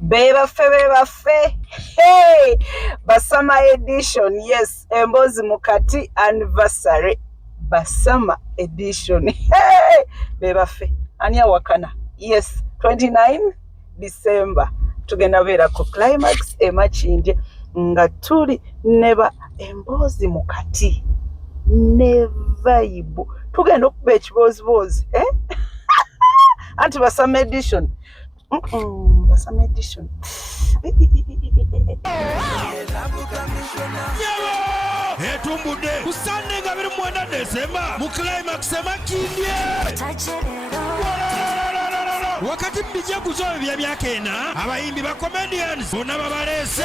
Bebaffe. Hey! Basama edition. Yes. Embozi Mukati anniversary. Basama edition. Hey! Bebaffe. Ania wakana. Yes. 29 December. Tugenda beera ku climax Makindye nga tuli neba Embozi Mukati. Never ibu. Tugenda okuba ekibooziboozi. Anti Basama edition. Basama edition. Etumbude kusande nga 21 December mu climax Makindye wakati mbijaguzo bya byakena abayimbi ba comedians bonna babalese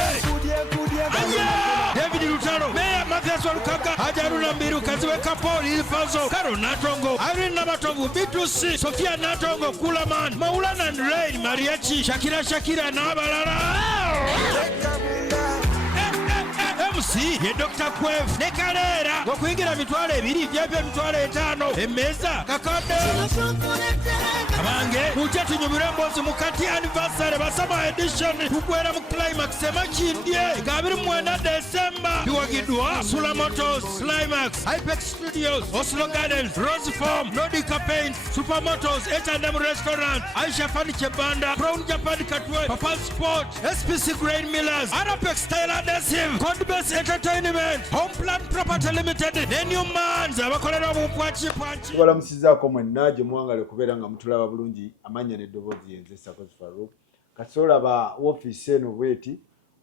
David Lutalo Meya Mathias Walukaga Hajaruna Mbiru Kaziwe Kapoli Ilfazo Karo Natongo Irene Nabatovu Bitusi Sofia Natongo Kulaman Maulana and Rain Mariachi Shakira Nabalala MC ye Dr. Kwev ne Kalera okuyingira mitwalo 2 byabyo mitwalo 5 emeza kakade abange mujja tunyumire Embozi Mukati anniversary Basama edition tukwera mu climax Makindye ga 29 December biwagidwa Sula Motors Climax Hypex Studios Oslo Gardens Rose Farm Nordica Paints Supermotors H&M Restaurant Aisha Furniture Banda Brown Japan Katwe Papa Sport SPC Grain Millers Arapex Style Adhesive Codebase Entertainment Home Plan Property Limited ne New Mans abakolera mu Pwachi balamusizaako mwenna gye mwangale kubeera nga mutulaba bulungi amanya n'eddoboozi yenze Sakozi Farouk kasola ba ofiisi eno bweti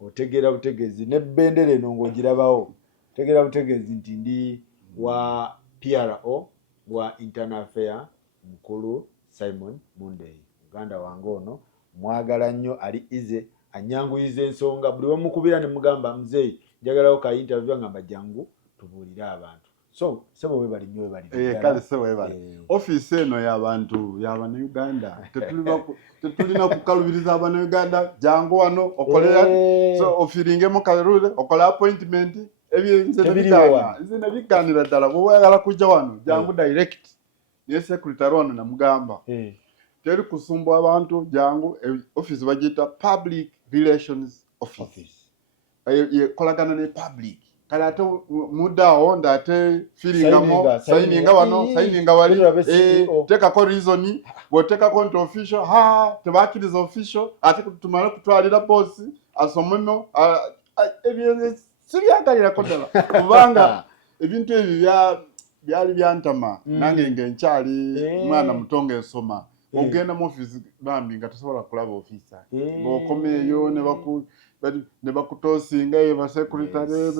otegeera butegeezi n'ebbendera eno ng'ogirabawo otegeera butegeezi nti ndi wa PRO wa Internal Affair mukulu Simon Monday muganda wange ono mwagala nnyo ali ize anyanguyiza ensonga buli wamukubira ne mugamba mzee njagalawo ka interview ngamba jangu tubuulire abantu so sebo we bali nnyo bali kale sebo we bali office eno y'abantu y'abana Uganda tetulina kukalubiriza abana Uganda jangu wano okolera so ofiringemo kalule okola appointment ebyenze biganira ddala bw'oyagala kujja wano jangu direct ne secretary wano namugamba teri kusumbwa abantu jangu office bagita public relations office kolagana ne public kala ate mudawo ndate feelingamo signinga wano signinga wali teka ko reason bo teka ko official tebakiriza official ate tumala kutwalira boss asomemo ebyo sibyakalira kodala kubanga ebintu ebyo byali byantama nange ngenkyali mwana mutonge nsoma ogenda mu office bambi nga tosobola kulaba officer ng'okomeeyo ne bakutosinga ba secretary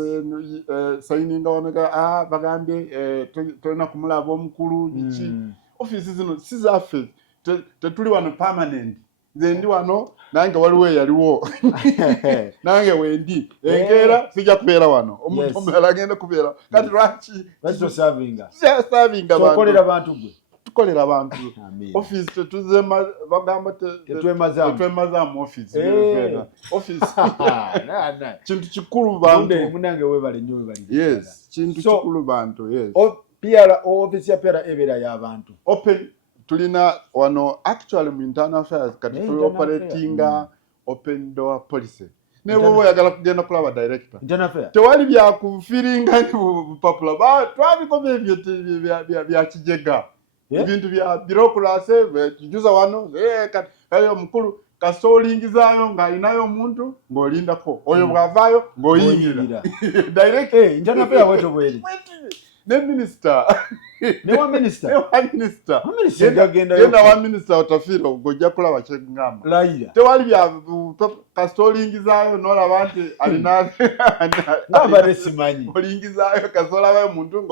signinga wanaga bagambye tolina kumulaba omukulu biki office zino sizaffe tetuli wano permanent nze ndi wano nange waliwo yaliwo nange wendi enkeera sijja kubeera wano omuntu omulala agenda kubeera kati lwaki serving abantu abantu gwe tukolera abantu office tetuzema bagamba tetwemazamu office office kintu kikulu bantu munange webale nnyo webali yes kintu kikulu bantu yes office ya PR ebera y'abantu open tulina wano actually mu internal affairs kati tuli operatinga open door policy nebo boyagala kugenda kulaba director internal affairs tewali bya kufiringa bupapula ba twabikobe ebyo bya kijega ibintu bya bureaucracy tujuza wano kali omukulu kasolingizayo nga inayo omuntu ng'olindako oyo bwavaayo ng'oyingira direct internal affairs weto bweri ne minister ne wa minister genda wa minister otafira gojja kulaba kyengamba laira tewali bya kasolingizayo nolaba nti alina ngamba resimanyi olingizayo kasolabayo omuntu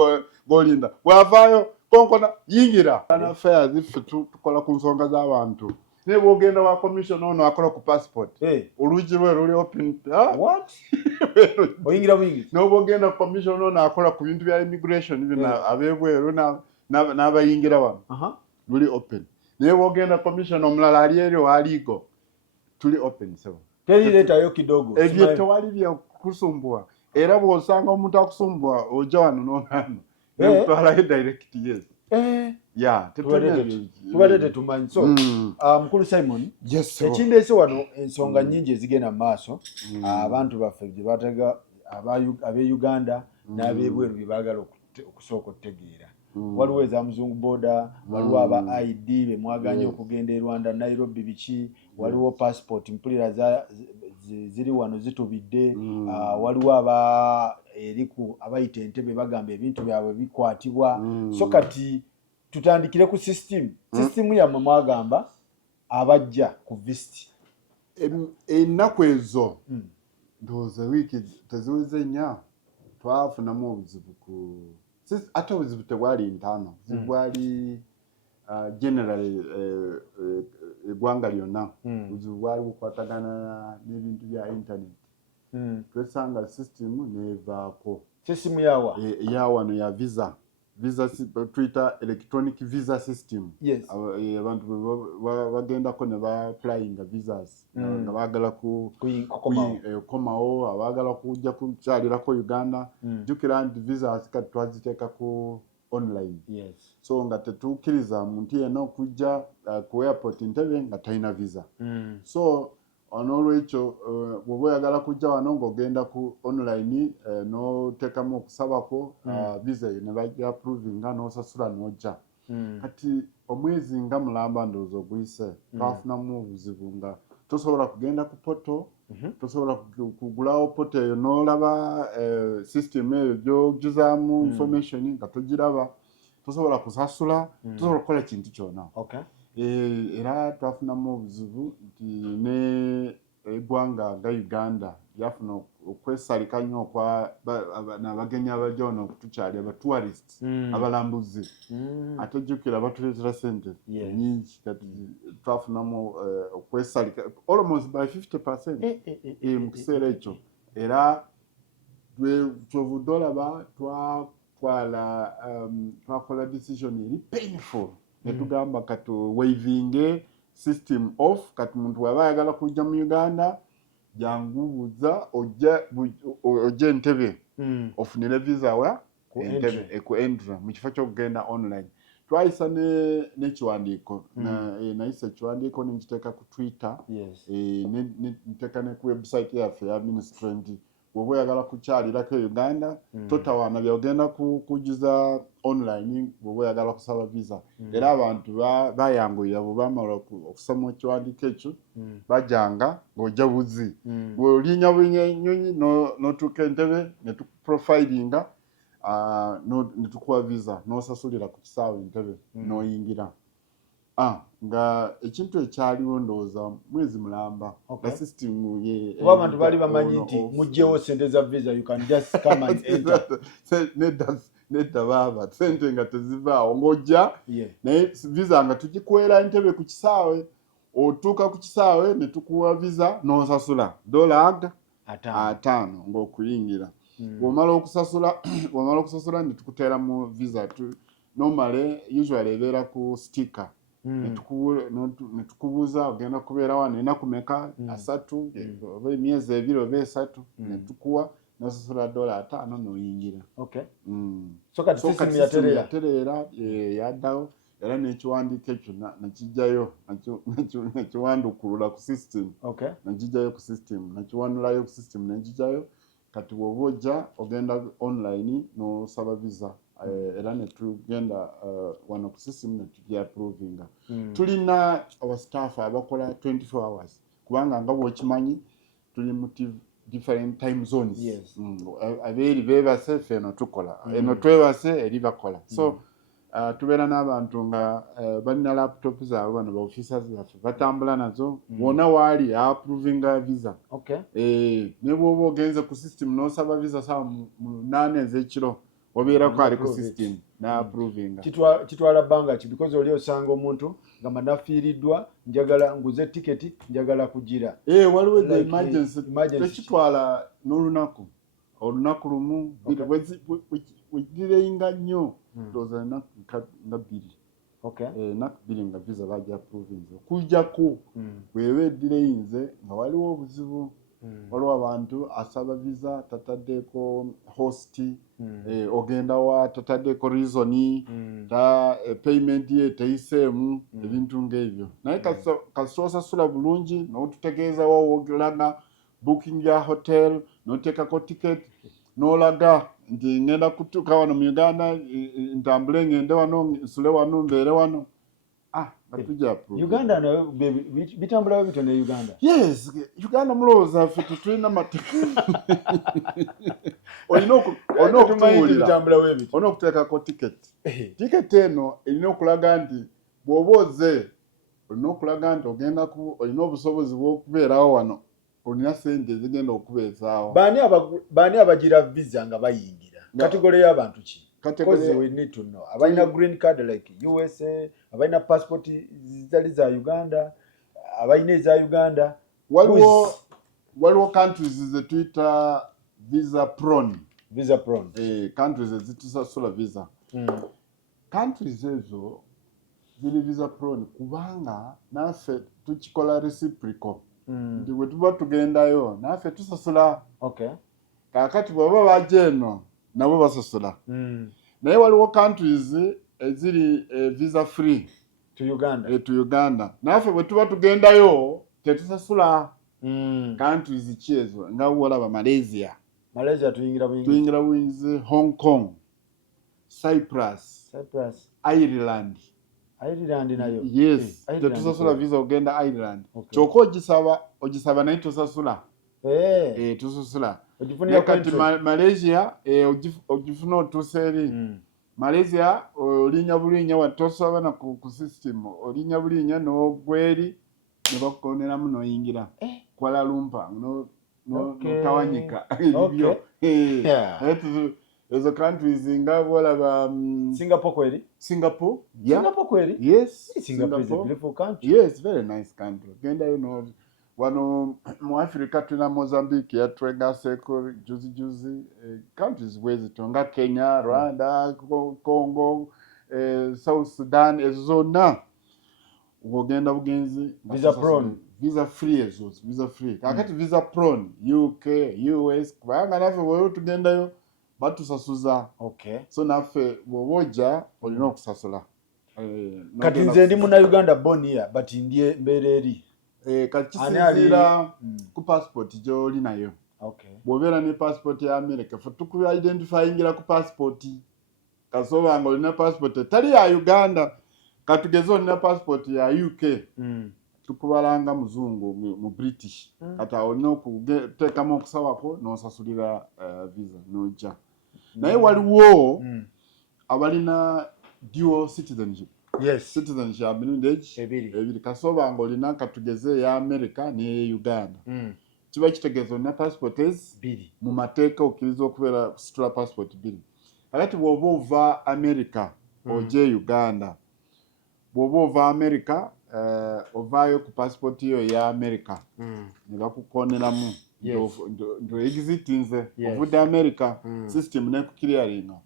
ng'olinda bwavaayo konkona yingira ana affairs ife tukola ku nsonga z'abantu ne bwogenda wa commission ono akola ku passport olugi lwe luli open what oyingira bwingi no bwogenda commission ono akola ku bintu bya immigration bina abebweru n'abayingira wano luli open ne bwogenda commission omulala ali eri aligo tuli open so teri leta yo kidogo ebyo tewali bya kusumbua era bw'osanga omuntu akusumbua ojja wano n'onano mutwala direct yes Yeah, tubadde tumanyi. So mukulu Simon, yes, ekindeese wano ensonga nnyingi ezigenda maaso, abantu baffe gye batega ab'e Uganda n'ab'ebweru bye baagala okusooka okutegeera. Waliwo eza muzungu boda, waliwo aba ID be mwaganye okugenda e Rwanda, Nairobi biki, waliwo passport mpulira ziri wano zitubidde, waliwo abayita Entebbe bagamba ebintu byabwe bikwatibwa. So kati tutandikire ku system yammwe mwagamba abajja ku visit. Ennaku ezo ndowooza wiiki teziweze nnya twafunamu obuzibu ate obuzibu tebwali ntaano, obuzibu bwali generally eggwanga lyonna. Obuzibu bwali bukwatagana n'ebintu bya internet. Twesanga system nevaako. System yawano ya visa Twitter electronic visa system. Yes. Abantu bagendako ne ba-applyinga visas nga baagala komawo, abaagala kujja kukyalirako Uganda. Jjukira nti visas kati twaziteeka ku online. Yes. So nga tetukkiriza muntu yenna okujja ku airport Entebbe nga talina visa. So n'olwekyo bw'oba oyagala kujja wano ng'ogenda ku online n'oteekamu okusabako visa ne bajja approvinga n'osasula n'ojja. Kati omwezi nga mulamba ndowooza oguyise twafunamu obuzibu nga tosobola kugenda ku poto, tosobola kugulawo poto eyo n'olaba system eyo gy'ojjuzaamu information nga togiraba, tosobola kusasula, tosobola kukola kintu kyonna. Era twafunamu obuzibu nti n'eggwanga nga Uganda lyafuna okwesalika nnyo n'abagenyi abajja wano okutukyali abatourists abalambuzi. Ate jjukira batuleetera ssente nnyingi, kati twafunamu okwesalika almost by 50% mu kiseera ekyo. Era kyovudde olaba twakola decision eri painful. Netugamba kati waivinge system off, kati muntu waba ayagala kujja mu Uganda jangu buza ojja Entebbe ofunire visa wa ku Entra mu kifo ky'okugenda online. Twayisa n'ekiwandiiko, nayisa ekiwandiiko nekiteeka ku Twitter, nteeka ne ku website yaffe ya ministry nti bw'oba oyagala kukyalirako Uganda totawaana byogenda kujjuza online bw'oba oyagala kusaba visa. Era abantu bayanguyira bwe baamala okusoma ekiwandiiko ekyo bajjanga ng'ojja buzi. Bw'olinnya bunyonyi n'otuuka Entebbe ne tuprofilinga ne tukuwa visa n'osasulira ku kisaawe Entebbe n'oyingira. Nga ekintu ekyaliwo ndowooza mwezi mulamba nga system kuba abantu baali bamanyi nti mugyewo sente za visa, you can just come and enter. Nedda baaba sente nga tezivaawo ng'ojja naye visa nga tugikwera Entebbe ku kisaawe, otuuka ku kisaawe ne tukuwa visa n'osasula $5 ng'okuyingira. Bw'omala okusasula ne tukuteeramu visa. Normally usually ebeera ku sticker. Netukubuuza ogenda kubeera wano ennaku meka, 3 oba emyezi 2 oba 3, netukuwa nosasula $5 n'oyingira. So kati system yatereera yaddawo, era n'ekiwandiiko ekyo nakijjayo nekiwandukulula ku system, nakijjayo ku system, nakiwanulayo ku system nekijjayo. Kati bw'oba ojja ogenda online n'osaba visa. Era netugenda wano ku system netugyaprovinga. Tulina our staff abakola 24 hours kubanga nga bw'okimanyi tuli mu different time zones. Abeeri beebase ffeno tukola, eno twebase eri bakola. So tubeera n'abantu nga balina laptop zaabwe bano ba officers baffe batambula nazo wonna waali approvinga visa. Ne bw'oba ogenze ku system n'osaba visa saa 8 ez'ekiro obeerako ali ku system n'approvinga. Kitwala bbanga ki because oli osanga omuntu nga nafiiriddwa njagala nguze tiketi njagala kugira. Waliwo the emergency. Tekitwala n'olunaku. Olunaku lumu wegireyinga nnyo ndowooza ennaku nga 2. Ennaku 2 nga visa bajja approvinze. Okujjako bw'eba eddireyinze nga waliwo obuzibu waliwo abantu asaba visa tataddeko host ogenda wa tataddeko reason payment ye teyiseemu ebintu ng'ebyo naye kasita osasula bulungi n'otutegeeza wawogeraga booking ya hotel n'oteekako ticket n'olaga nti ngenda kutuuka wano mu Uganda ntambule ngende wano nsule wano mbeere wano Uganda nayo bitambula bito ne Uganda. Yes, Uganda mulowooza ffe tetulina mateeka. Olina okuteekako tiketi. Tiketi eno erina okulaga nti bw'oba oze olina okulaga nti olina obusobozi bw'okubeerawo wano olina ssente ezigenda okubeezaawo. Baani abagira visa nga bayingira kategole y'abantu ki? Because we need to know. Abaina green card like USA, abaina passport zitali za Uganda, abaina za Uganda. Waliwo countries ze tuyita visa prone. Visa prone. Countries ezitusasula visa. Countries ezo ziri visa prone kubanga naffe tukikola reciprocal. Ndi bwe tuba tugendayo naffe tusasula. Okay. Kakati bw'oba bajja eno nabo basasula. Naye waliwo countries eziri visa free to Uganda. To Uganda. Naffe bwe tuba tugendayo tetusasula. Countries ki ezo nga wolaba Malaysia. Malaysia tuyingira buyinzi. Hong Kong, Cyprus, Ireland nayo. Yes, tetusasula visa ogenda Ireland. Kyokka ogisaba naye tosasula. Tusasula. Kati Malaysia ogifuna otuusa eri. Malaysia olinya bulinya watosaba na ku system olinya bulinya n'ogweri ne bakukoneramu n'oyingira. Kuala Lumpur n'otawanyika. Ezo countries nga bwolaba Singapore kweri? Singapore kweri? Yes. Singapore is a beautiful country. Yes, very nice country. Genda wano mu Africa tuna Mozambique yatwegaseko juzi countries bwezito nga Kenya, Rwanda, Congo, South Sudan ezona ugenda bugenzi visa free ezo visa free kakati visa prone UK, US kubanga naffe bwe tugendayo batusasuza. Okay. So naffe bwoboja olina okusasula. Kati nze ndi muna Uganda born here but ndiye mbeera eri. Kati kisinziira ku passport gy'oli nayo. Okay. Bw'obeera ne passport ya America ffe tuku-identifyingira ku passport. Kasoba nga olina passport etali ya Uganda katugeze olina passport ya UK. Tukubalanga muzungu mu British. Kati olina okuteekamu okusabako n'osasulira visa n'ojja. Naye waliwo abalina dual citizenship. Yes. Citizenship ebiri kasoba nga olina katugeze ya America ne Uganda. Kiba kitegeeza olina passport ezibiri mu mateeka okkiriza okubeera kusitula passport bbiri. Kakati bw'oba ova America ojje Uganda. Bw'oba ova America ovaayo ku passport yo ya America ne bakukoneramu ndo exitinze ovudde America system nekukiriyalinga.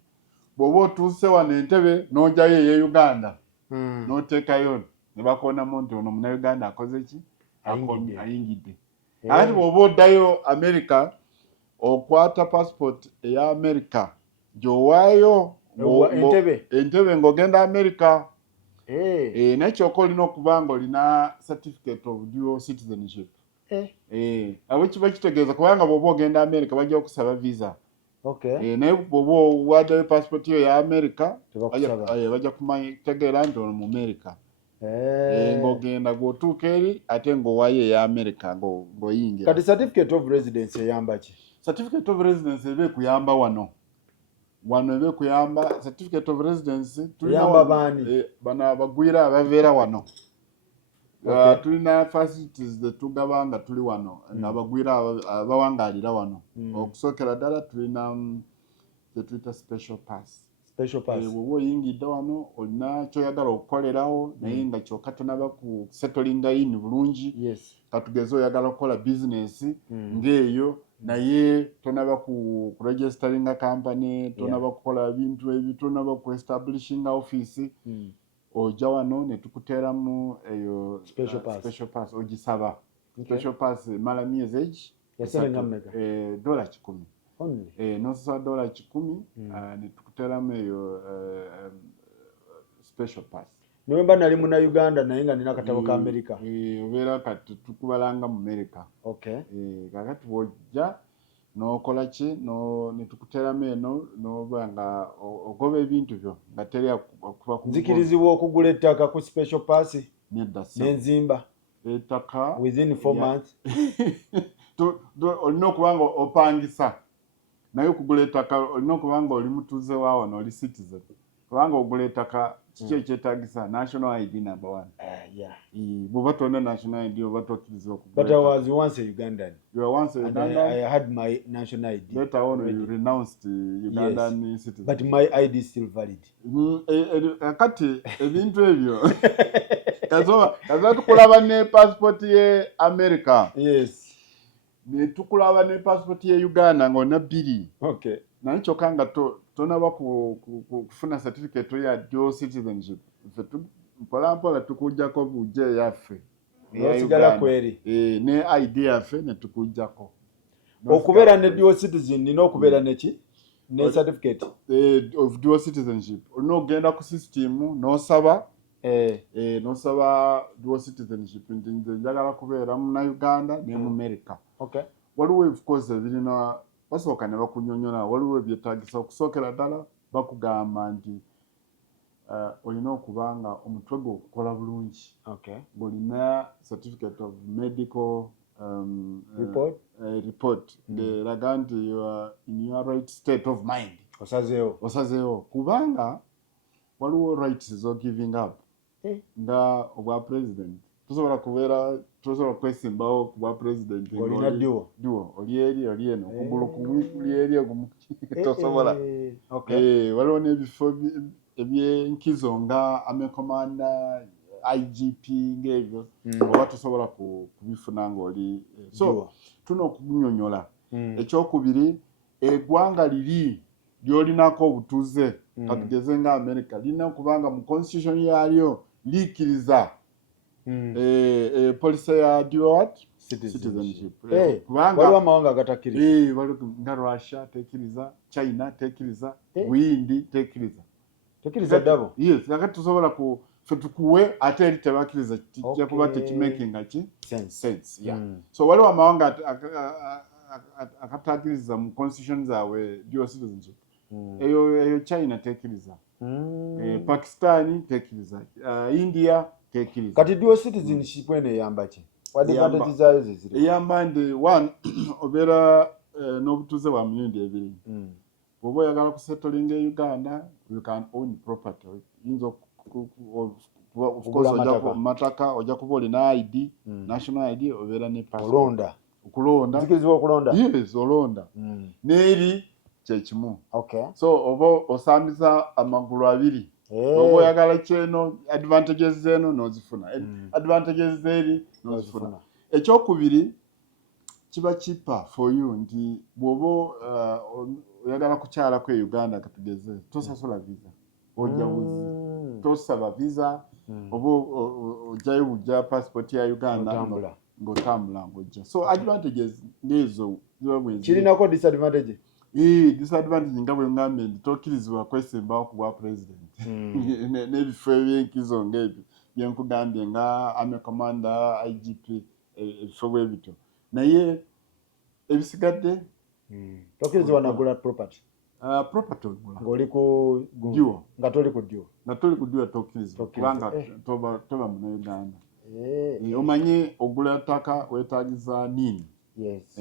Bw'oba otuuse wano Entebbe n'ojjayo eye Uganda n'oteekayo ne bakonamu nti ono Munnayuganda akoze ki? Ayingidde. Ati bw'oba oddayo America okwata passport eya America gy'owaayo Entebbe ng'ogenda America. N'ekyokka olina okuba nga olina certificate of dual citizenship. Abo kiba kitegeeza kubanga bw'oba ogenda America bajja okusaba visa. Okay. Naye bw'oba owaddeyo passport yo ya America bajja kutegeera nti ono mu America. Ng'ogenda gw'otuuka eri ate ng'owaayo eya America ng'oyingira. Kati certificate of residence eyamba ki? Certificate of residence eba ekuyamba wano eba ekuyamba certificate of residence tuyamba baani bano abagwira ababeera wano. Tulina facilities zetugaba nga tuli wano abagwira abawangaalira wano. Okusookera ddala tulina tetuyita special pass. Bw'oba oyingidde wano olina kyoyagala okukolerawo naye nga kyokka tonaba ku settlinga in bulungi. Katugeze oyagala okukola business ng'eyo naye tonaba ku registeringa company, tonaba kukola bintu ebyo, tonaba ku establishinga office. Ojja wano ne tukuteeramu eyo special pass ogisaba. Special pass mala myezi Yasebenga mmeka? $10. Only. Nosasula $10 ne tukuteramu eyo special pass. Niwe mba nali muna Uganda naye nga nina akatabo ka America. Obeera kati tukubalanga mu America. Okay. Kakati bw'ojja n'okola ki ne tukuteramu eno n'oba nga ogoba ebintu byo nga teri akuba ku nzikirizibwa okugula ettaka ku special pass n'enzimba ettaka within 4 months. Olina okuba nga opangisa naye okugula ettaka olina okuba nga oli mutuuze wa wano oli citizen kubanga ogula ettaka kiki ekyetaagisa national ID number 1. Bw'oba tolina national ID oba tokkirizibwa okugula. But I was once a Ugandan. You were once a Ugandan? I had my national ID. Later on you renounced Ugandan citizen. But my ID is still valid. Kati ebintu ebyo kaza tukulaba ne passport ye America. Yes. Ne tukulaba ne passport ye Uganda ng'olina bbiri. Okay. Naye kyokka nga tonaba kufuna certificate ya dual citizenship. Mpola tukujjako bujje yaffe. Osigala kweri. Ne ID yaffe ne tukujjako. Okubeera ne dual citizen nina okubeera neki? Ne certificate of dual citizenship. Olina okugenda ku system n'osaba n'osaba dual citizenship nti nze njagala kubeera mu Uganda ne mu America. Okay. Waliwo of course ebirina basooka ne bakunyonyola waliwo ebyetaagisa okusookera ddala bakugamba nti olina okuba nga omutwe gwo okukola bulungi. Okay. Ng'olina certificate of medical report eraga nti you are in your right state of mind. Osazeewo kubanga waliwo rights zo giving up nga obwa president tosobola kwesimbawo ku bwa president olina duo oli eno okugulu kuli eri ogumu tosobola. Waliwo n'ebifo ebyenkizo nga Army Commander IGP ng'ebyo oba tosobola kubifuna ng'oli so tuna okunyonyola. Ekyokubiri eggwanga liri lyolinako obutuuze katugeze nga America lirina okubanga mu constitution yaalyo liikiriza policy ya dual citizenship. Waliwo amawanga agatakkiriza. Waliwo nga Russia tekkiriza, China tekkiriza, Buhindi tekkiriza dabo. Yes, kakati tusobola ffe tukuwe ate eri tebakkiriza kijja kuba tekimakinga ki sense. So waliwo amawanga akatakkiriza mu constitution zaabwe dual citizenship. Eyo China tekkiriza, Pakistan tekkiriza, India tekkiriza. Kati dual citizenship eno eyamba ki? Advantage zaayo ziziri. Eyamba nti one obeera n'obutuuze bwa mirundi ebiri. Bw'oba oyagala kusettolinga e Uganda you can own property. Yinza of course mataka ojja kuba olina ID, national ID obeera ne passport. Okulonda. Nzikirizibwa okulonda? Yes, olonda. N'eri kyekimu. Okay. So oba osambiza amagulu abiri. Oba oyagala kyeno advantages zeno n'ozifuna. Advantages zeri n'ozifuna. Ekyokubiri kiba cheaper for you nti bw'oba oyagala kukyala ku Uganda katugeze tosasula visa. Ojja buzi. Tosaba visa. Oba ojjayo bujja passport ya Uganda ng'otambula ng'ojja. So advantages n'ezo ziba bwezi. Kirinako disadvantage? Disadvantage nga bwe ngambye nti tokkirizibwa kwesimbawo ku bwa president. N'ebifo ebyenkizo ng'ebyo byenkugambye nga Army Commander, IGP, ebifo bwe bityo. Naye ebisigadde tokkirizibwa nagula property. Property ogula ng'oli ku duo nga toli ku duo tokkirizibwa kubanga toba mu Uganda. Omanyi ogula ttaka weetaagiza nini? Yes.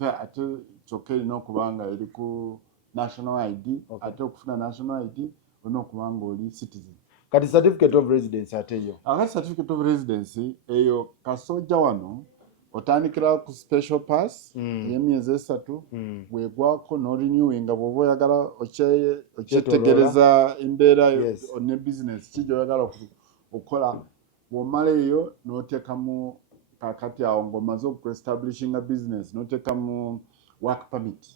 Ate kyokka erina okubanga eri ku national ID. Ate okufuna national ID olina okubanga oli citizen. Kati certificate of residence ate yo? Akati certificate of residence eyo kasojja wano otandikira ku special pass ey'emyezi 3 bwegwako n'orenewinga bw'oba oyagala okyetegereza embeera ne business kijja oyagala okukola. Bw'omala eyo n'oteekamu kakati awo ng'omaze okuestablishinga business n'oteekamu work permit.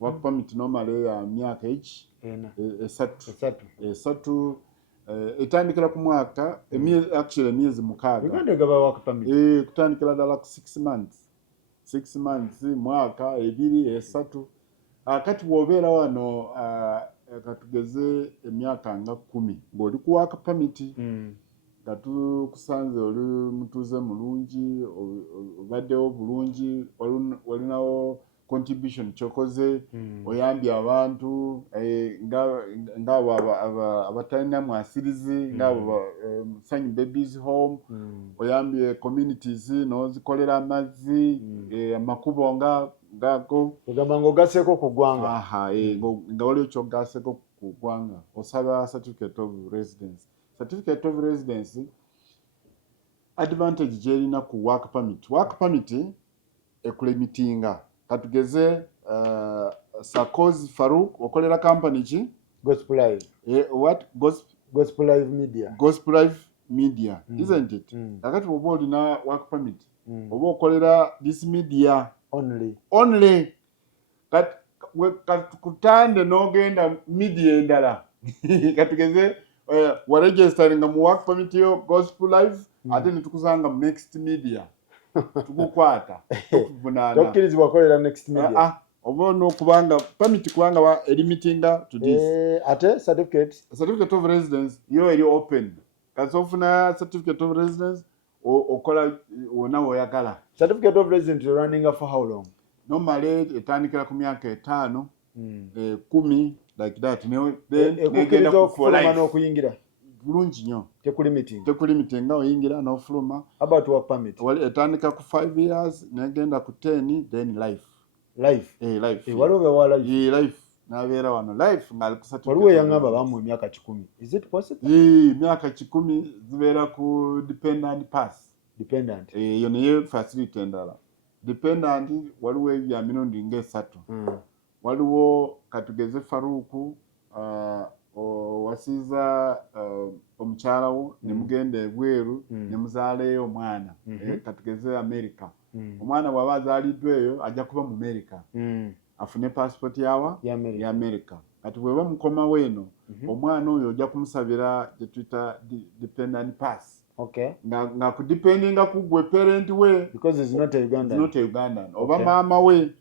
Work permit nomala ya myaka esatu etandikira ku mwaka actually emyezi 6. Uganda egaba work permit. Kutandikira ddala ku 6 months. 6 months mwaka 2 3 kati wobeera wano katugeze emyaka nga 10 ng'oli ku work permit nga tukusanze oli mutuuze mulungi obaddewo bulungi walinawo contribution kyokoze oyambye abantu ng'abo abatalina mwasirizi ng'abo Musanyu Babies Home oyambye communities n'ozikolera amazzi amakubo ng'ago ogamba ng'ogaseeko ku ggwanga nga waliwo ky'ogaseeko ku ggwanga osaba certificate of residence. Certificate of residence advantage gyerina ku work permit ekulimitinga katugeze Sarkozy Farouk okolera company ki Gospel Live Gospel Live Media isn't it kakati oba olina work permit oba okolera this media only kutande n'ogenda media endala katugeze waregisteringa mu work permit yo Gospel Live ate netukuzanga mu next media tukukwata tukuvunana tokkirizibwa kolera next media oba n'okubanga permit kubanga elimitinga to this ate certificate of residence yo eri open kasi ofuna certificate of residence okola wona woyagala. Certificate of residence running for how long? Normally etandikira ku myaka 5 10 like that negenda kufuluma n'okuyingira bulungi nnyo tekulimiting nga oyingira n'ofuluma. About work permit etandika ku 5 years negenda ku 10 then life waliwo life nabeera wano life ngali kusatu waliwo yangamba bamu emyaka 10 is it possible? Myaka 10 zibeera ku dependent pass yo niyo facility endala dependent waliwo ebya mirundi ng'esatu waliwo katugeze Faruku wasiza omukyala wo nemugenda ebweru nemuzaaleyo omwana katugeze America omwana bw'aba azaaliddwa eyo ajja kuba mu America afune passport ya America kati bweba mukoma weno omwana oyo ojja kumusabira gye tuyita dependent pass nga kudependinga ku gwe parent we because it's not a Ugandan oba maama we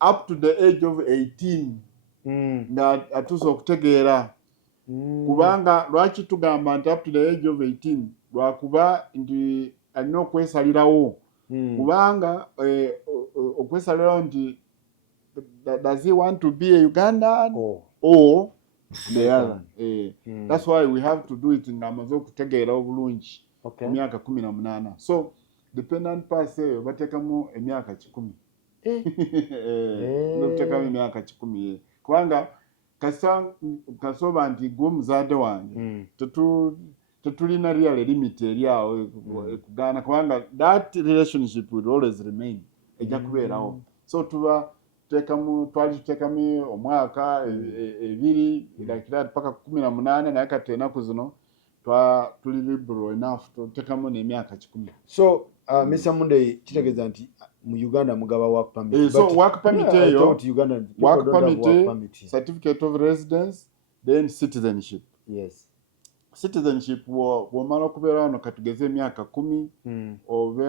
up to the age of 18 nga atuuse okutegeera kubanga lwaki tugamba nti up to the age of 18 lwakuba nti alina okwesalirawo kubanga okwesalirawo nti does he want to be a Ugandan or the other that's why we have to do it nga amaze okutegeera obulungi emyaka 18 so dependent pass eyo bateekamu emyaka 10 nokutekamu emyaka 10 kubanga kasoba nti gwe omuzaade wange tetulina real limit eri awo ekugaana kubanga that relationship will always remain ejja kubeerawo so twalituteekamu omwaka 2 like that paka 18 naye kati enaku zino tuli liberal enough tuteekamu n'emyaka 10 so Mr. Munday kitegeeza nti mu Uganda mugaba work permit so work permit eyo work permit certificate of residence then citizenship citizenship bw'omala okubeera wano katugeze emyaka 10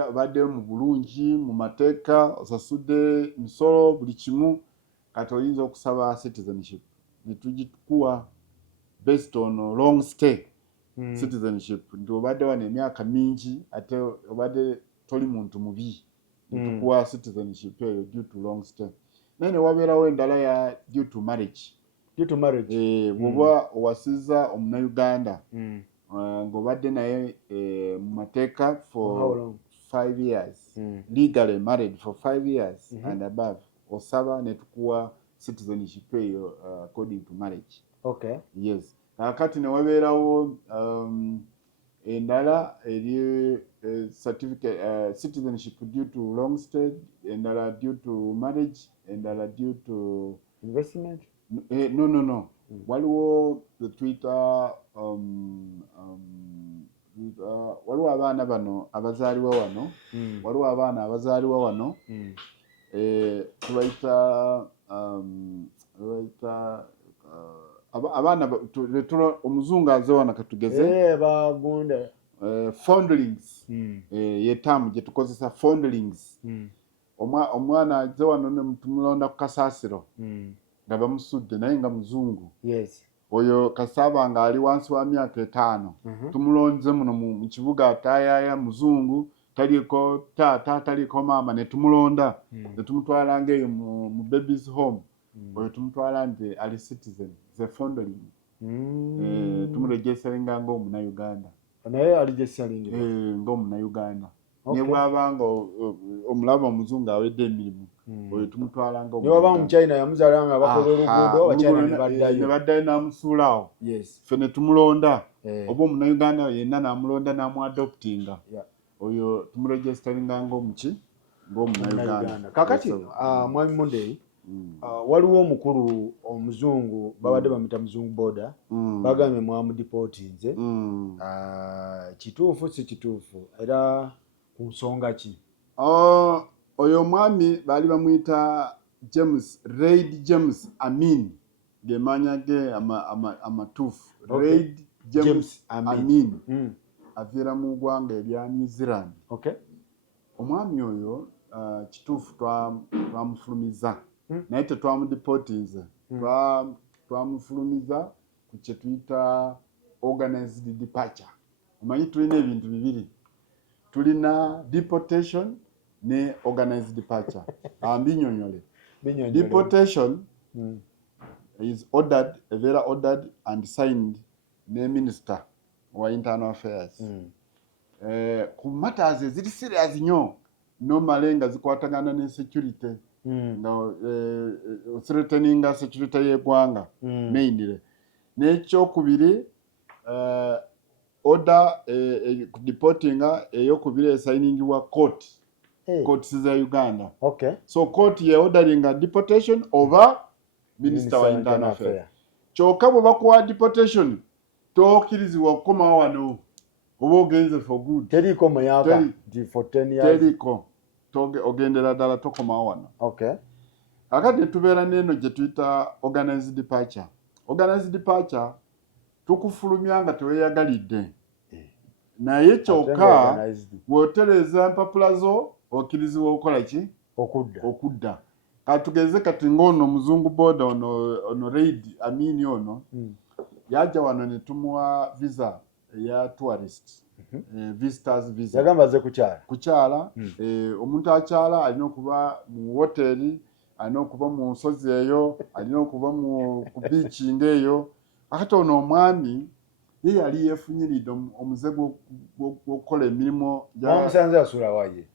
obadde mu bulungi mu mateeka osasudde misolo buli kimu kati oyinza okusaba citizenship netugikuwa based on long stay citizenship nti obadde wano emyaka mingi ate obadde toli muntu mubi netukuwa citizenship eyo due to long stay naye newabeerawo endala ya due to marriage bw'oba owasiza omunauganda ng'obadde naye mu mateeka for 5 years legally married for 5 years and above osaba netukuwa citizenship eyo according to marriage yes kakati newabeerawo endala eri certificate citizenship due to long stay endala due to marriage endala due to investment no waliwo twita waliwo abaana bano abazaalibwa wano waliwo abaana abazaalibwa wano tubayita abaana omuzungu aze wano katugeze bagunda fondlings yetamu gye tukozesa fondlings omwana aze wano ne tumulonda ku Kasasiro nga bamusudde naye nga muzungu. Yes. Oyo Kasaba nga ali wansi wa myaka 5 tumulonze muno mu kibuga atayaya muzungu taliko tata taliko mama ne tumulonda ne tumutwala ngeyo mu baby's home. Oyo tumutwala nti ali citizen ze fondling tumuregisteringa ngo mu Uganda naye ali registering ngo mu Uganda. Ne bwabanga omulaba omuzungu awedde emirimu oyo tumutwala ngo ne waba mu China yamuzala nga bakola oluguudo Abachina ne baddayo namusuulawo. Yes. Fene tumulonda oba mu Uganda yenna namulonda namuadoptinga. Oyo tumuregisteringa ngo muki ngo mu Uganda. Kakati Mwami Monday waliwo omukulu omuzungu babadde bamita muzungu boda bagambye mwamu deportinze kituufu si kituufu era ku nsonga ki? Oyo mwami bali bamuyita Reid James Amin gemanya ge amatuufu. Reid James Amin avira mu ggwanga erya New Zealand. Omwami oyo kituufu twamufulumiza naye tetwamudeportinze. Twamufulumiza ku kye tuyita organized departure. Omanyi tulina ebintu bibiri, tulina deportation ne organized departure. Mbinyonyole. Deportation is ordered, ordered and signed ne minister wa internal affairs. Ku matters eziri serious nnyo normally nga zikwatagana ne security. Threatening security y'eggwanga mainly. N'ekyokubiri order deportinga eyokubiri esigningibwa court. Court za Uganda. So court ye ordering a deportation over minister wa internal affairs. Kyokka bwe bakuwa deportation tokkirizibwa okukomawo wano oba ogenze for good. Teriko mayaka for 10 years. Teriko. Ogendera ddala tokomawo wano. Akati tubeera n'eno gye tuyita organized departure. Organized departure tukufulumya nga teweeyagalidde. Naye kyokka bw'otereeza empapula zo okkirizibwa okukola ki? Okudda. Katugeze kati ng'ono omuzungu boda ono Reid Amin ono yajja wano ne tumuwa visa eya tourist. Visitors visa. Yagamba ze kukyala. Omuntu akyala alina okuba mu hoteli, alina okuba mu nsozi eyo, alina okuba ku beach ngeyo. Akati ono omwami ye yali yeefunyiridde omuze gw'okukola emirimu Musanze asula waye.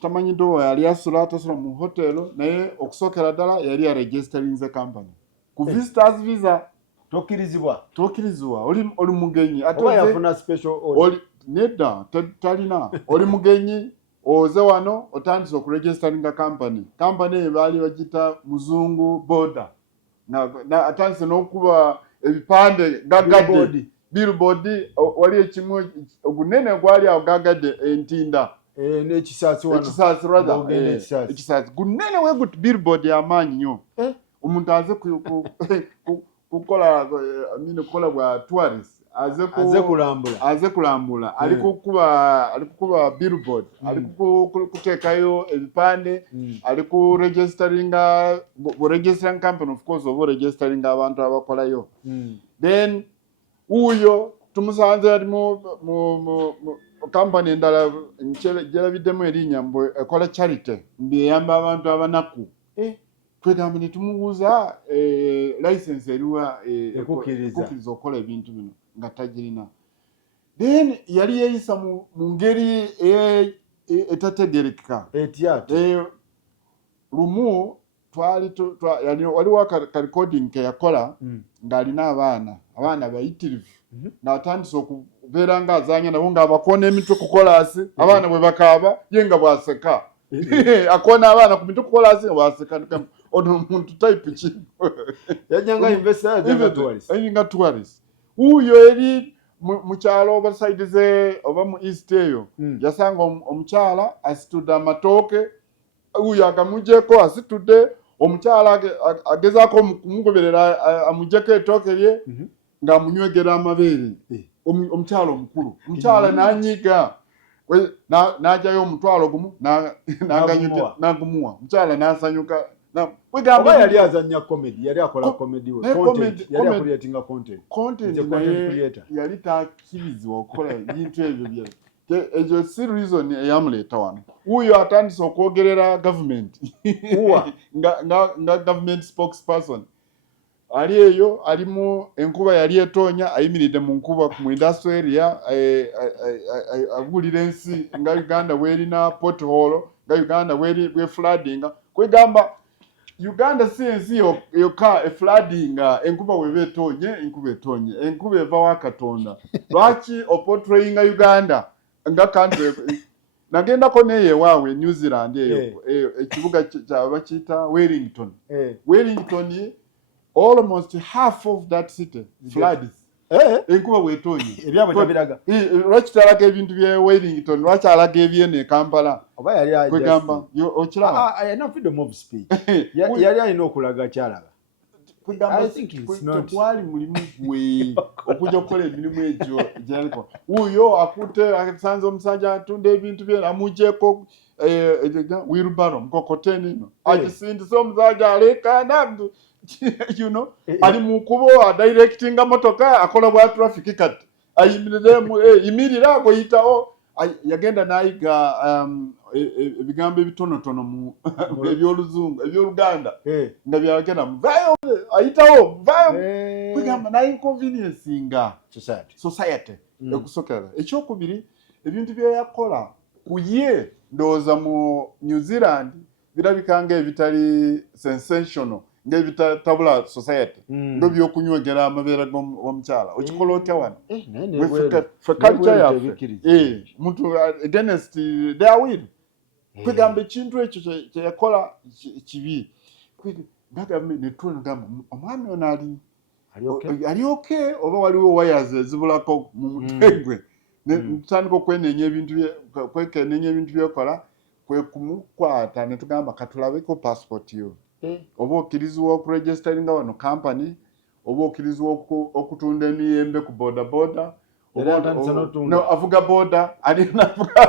Tamanyi ddoowa yali asula tasula mu hotelo naye okusookera ddala yali aregisterinze company. Ku visitors visa tokkirizibwa oli mugenyi ate yafuna special order. Nedda talina oli mugenyi oze wano otandise okuregisteringa company eyo baali bagita muzungu boda atandise n'okuba ebipande gagadde billboard wali ekimu ogunene gwali awo gagadde entinda n'ekisaasi wano ekisaasi gunene weguti billboard y'amaanyi nnyo omuntu aze kukola bwa tourist aze kulambula ali kukuba billboard ali kuteekayo ebipande ali ku registeringa company of course oba registeringa abantu abakolayo then uyo tumusanze ali mu company endala gyerabiddemu erinnya mbu ekola charity mbi eyamba abantu abanaku twegamba ne tumubuuza license eriwa ekukkiriza okukola ebintu bino nga tagirina. Then yali yeeyisa mu ngeri etategerekeka. Lumu waliwo recording ke yakola ng'alina abaana bayitirivu ng'atandise okubeera ng'azaanya nabo ng'abakoona emitwe ku kolasi abaana bwe bakaaba ye nga bw'aseka. Akoona abaana ku mitwe ku kolasi nga bw'aseka. Ono omuntu type ki? Yajjanga investor nga tourist. Uyo eri mu kyalo oba side ze oba mu east eyo yasanga omukyala asitudde amatooke uyo agamuggyeko asitudde omukyala agezaako kumugoberera amuggyeko ettooke lye ng'amunywegera amabeere omukyala omukulu omukyala n'anyiga n'ajjayo omutwalo gumu n'aganyuja n'agumuwa mukyala n'asanyuka oba yali azannya comedy yali akola comedy we content yali akulyatinga content naye yali takirizibwa okukola ebintu ebyo ekyo si reason eyamuleeta wano wuyo atandise okwogerera government nga government spokesperson ali eyo alimu enkuba yali etoonya ayimiridde mu nkuba mu industry area abuulira ensi nga Uganda bwerina pothole nga Uganda bwe flooding kwegamba Uganda si ensi yokka flooding enkuba weba etonye enkuba eva wa Katonda lwaki opotrayinga Uganda nga country nagendako neye waawe New Zealand eyo ekibuga kyabakiyita Wellington almost half of that city floods enkuba bwetonye ebyabwe tabiraga lwaki talaga ebintu bye Wellington lwaki alaga ebyene Kampala oba yali kwegamba okiraba ayina freedom of speech yali alina okulaga kyalaba twali mulimu gwe okujja okukola emirimu egyo gyaliko wuyo akute asanze omusajja atunda ebintu bye amugyeko wheelbarrow mukokoteni ino agisindise omusajja alekana ali mu kubo adirectinga motoka akola bwa traffic kati ayimirira agoyitawo yagenda nayiga ebigambo ebitonotono mu ebyoluzungu ebyoluganda nga byagenda muvayo ayitawo muvayo kwigamba na inconvenience nga society ekusokera ekyokubiri ebintu byeyakola kuye ndowooza mu New Zealand birabikanga ebitali sensational ng'ebitabula society ndo byokunywegera amabeera g'omukyala okikola otya wano fe culture yaffe muntu against their will kwegamba ekintu ekyo kyeyakola kibi gavumenti netulagamba omwami ono ali okay oba waliwo wires ezibulako mu mutwe gwe tutandika okwenenya ebintu byekola kwe kumukwata netugamba katulabeko passport yo oba okkirizibwa okuregisteringa wano company oba okkirizibwa okutunda emiyembe ku boda avuga boda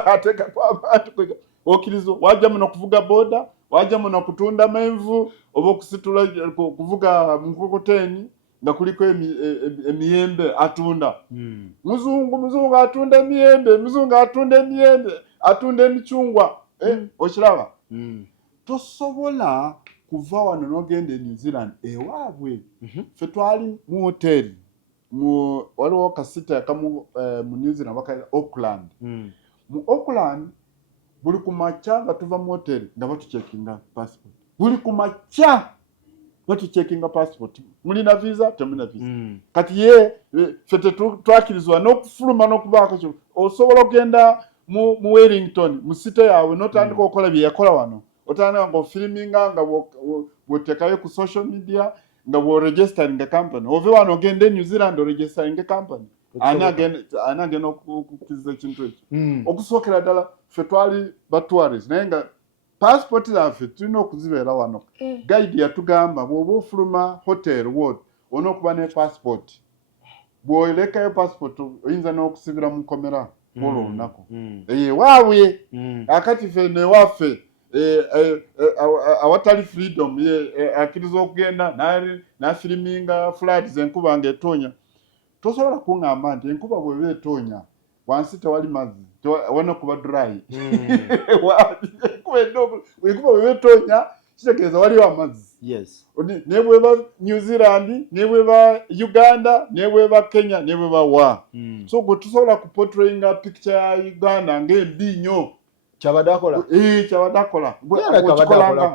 ateekako abantu okkirizibwa wajja muno okuvuga boda wajja muno okutunda menvu oba okusitula kuvuga mukokoteni nga kuliko emiyembe atunda muzungu atunda emiyembe atunda emicungwa okiraba tosobola kuva wano n'ogenda New Zealand ewaabwe ffe twali mu hoteri waliwo kasita akamu mu New Zealand bakaira Auckland mu Auckland buli kumakya nga tuva mu hoteri nga batucekinga passport buli kumakya batucekinga passport mulina visa temulina visa kati ffe tetwakirizibwa n'okufuluma n'okubaako osobola okugenda mu Wellington mu site yaabwe n'otandika okukola bye yakola wano otandika ng'ofilminga nga bw'oteekayo ku social media nga bw'oregisteringa company ove wano ogende New Zealand oregisteringa company ani agenda okukkiriza ekintu ekyo okusookera ddala ffe twali ba tourist naye nga passport zaffe tulina okuzibeera wano guide yatugamba bw'oba ofuluma hotel ward olina okuba ne passport bw'olekayo passport oyinza n'okusibira mu nkomera olwo olunaku waabwe akati ffe newaffe awatali freedom akkiriza okugenda n'afiliminga floods enkuba ng'etoonya tosobola kuŋŋamba nti enkuba bw'eba etoonya wansi tewali mazzi wana kuba dry enkuba bw'eba etoonya kitegeeza waliwo amazzi nebweba New Zealand nebweba Uganda nebweba Kenya nebweba wa so gwe tusobola kuportrayinga picture ya Uganda ng'embi nnyo Chabadakola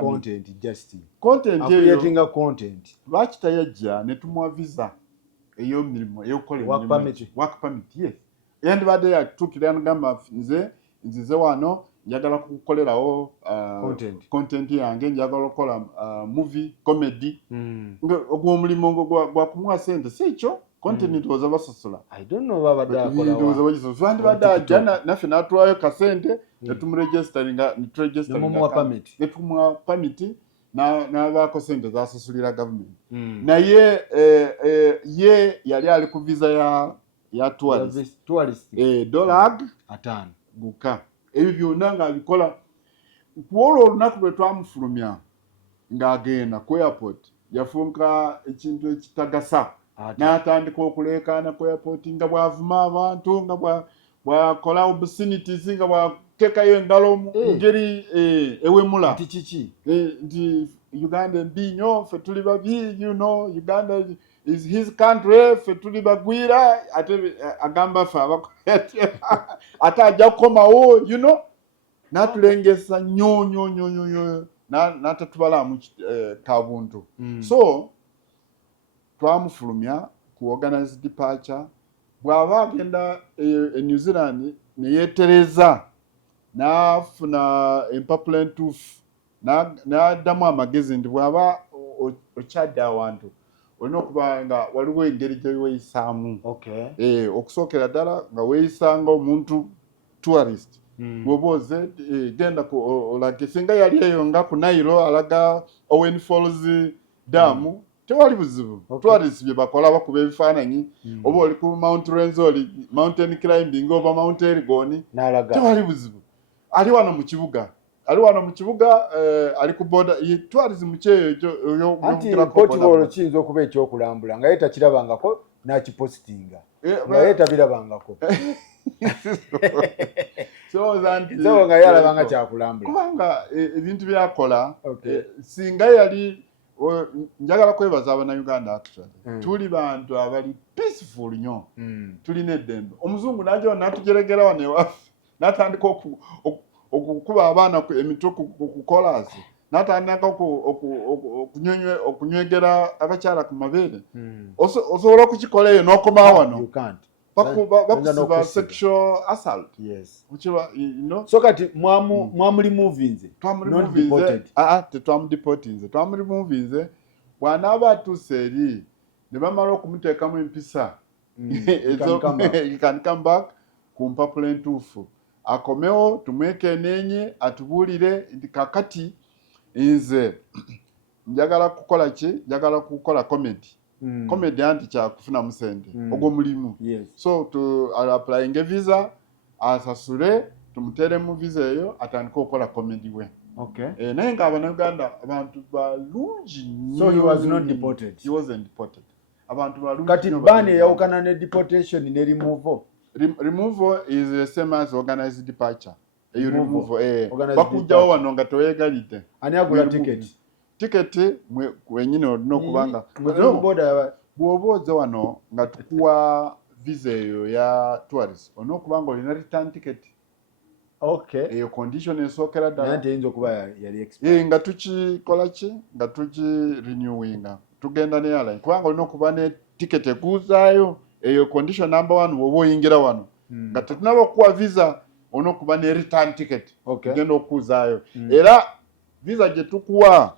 content just creating content lwaki tayajja ne tumuwa visa ey'omirimu ey'okukola work permit yes yandibadde yatuukira n'agamba nzize wano njagala kukolerawo content yange njagala okukola movie comedy ogwo omulimu gwa kumuwa sente si ekyo content ndowooza basosola I don't know bandibadde ajja naffe n'atulayo kasente netumuregisteringa netumuwa permit n'abaako sente zasasulira gavumenti naye ye yali ali ku visa ya tourist $5 guka ebyo byonna ng'abikola kuolwo olunaku lwe twamufulumya ng'agenda ku airport yafunka ekintu ekitagasa n'atandika okuleekaana ku airport nga bw'avuma abantu nga bw'akola obscenities nga bw'ateekayo engalo mu ngeri ewemula nti kiki nti Uganda mbi nnyo ffe tuli babi Uganda is his country ffe tuli bagwira ate agamba ffe ate ajja kukomawo n'atulengesa nnyo n'atatubalamu kabuntu so twamufulumya ku organized departure bw'aba agenda e New Zealand ne yeetereza n'afuna empapula entuufu n'addamu amagezi nti bw'aba okyadde awantu olina okuba nga waliwo engeri gye weeyisaamu okusookera ddala nga weeyisanga omuntu tourist bw'oba oze genda olage singa yali eyo nga ku Nairo alaga Owen Falls daamu tewali buzibu tourist bye bakola bakuba ebifaananyi oba oli ku Mount Renzori mountain climbing oba Mount Elgon tewali buzibu ali wano mu kibuga ali ku boda tourism kyeyo anti Portugal kiyinza okuba ekyokulambula nga ye takirabangako n'akipositinga nga ye tabirabangako so nga yalabanga kyakulambula kubanga ebintu byakola singa yali njagala kwebaza Abannayuganda actually tuli bantu abali peaceful nnyo tulina eddembe omuzungu najja n'atujeregera wano ewaffe n'atandika okukuba abaana emitwe ku kolasi n'atandika okunywegera abakyala ku mabeere osobola okukikola eyo n'okomawo wano bakusiba sexual assault so kati mwamulimuvinze tetwamudipotinze twamulimuvinze bw'anaaba atuuse eri ne bamala okumuteekamu empisa you can come back ku mpapula entuufu akomewo tumwekeneenye atubuulire nti kakati nze njagala kukola ki njagala kukola comedy anti kyakufunamu sente ogwo mulimu so applying visa asasule tumuteeremu visa eyo atandika okukola comedy we naye nga Abannayuganda abantu balungi nnyo. So he was not deported. He wasn't deported. Abantu balungi kati bani eyawukana ne deportation ne removal. Removal is the same as organized departure. You remove bakujjawo wano nga teweegalidde. Ani agula ticket? Ticket wenyine olina okubanga bw'oba oze wano nga tukuwa visa eyo ya tourist olina okubanga olina return ticket. Eyo condition esookera ddala nti eyinza okuba yali expired. Nga tukikola ki nga tukirenewinga tugenda ne airline kubanga olina okuba ne ticket ekuuzaayo eyo condition number 1 bw'oba oyingira wano nga tetunaba okuwa visa olina okuba ne return ticket tugenda okuuzaayo era visa gye tukuwa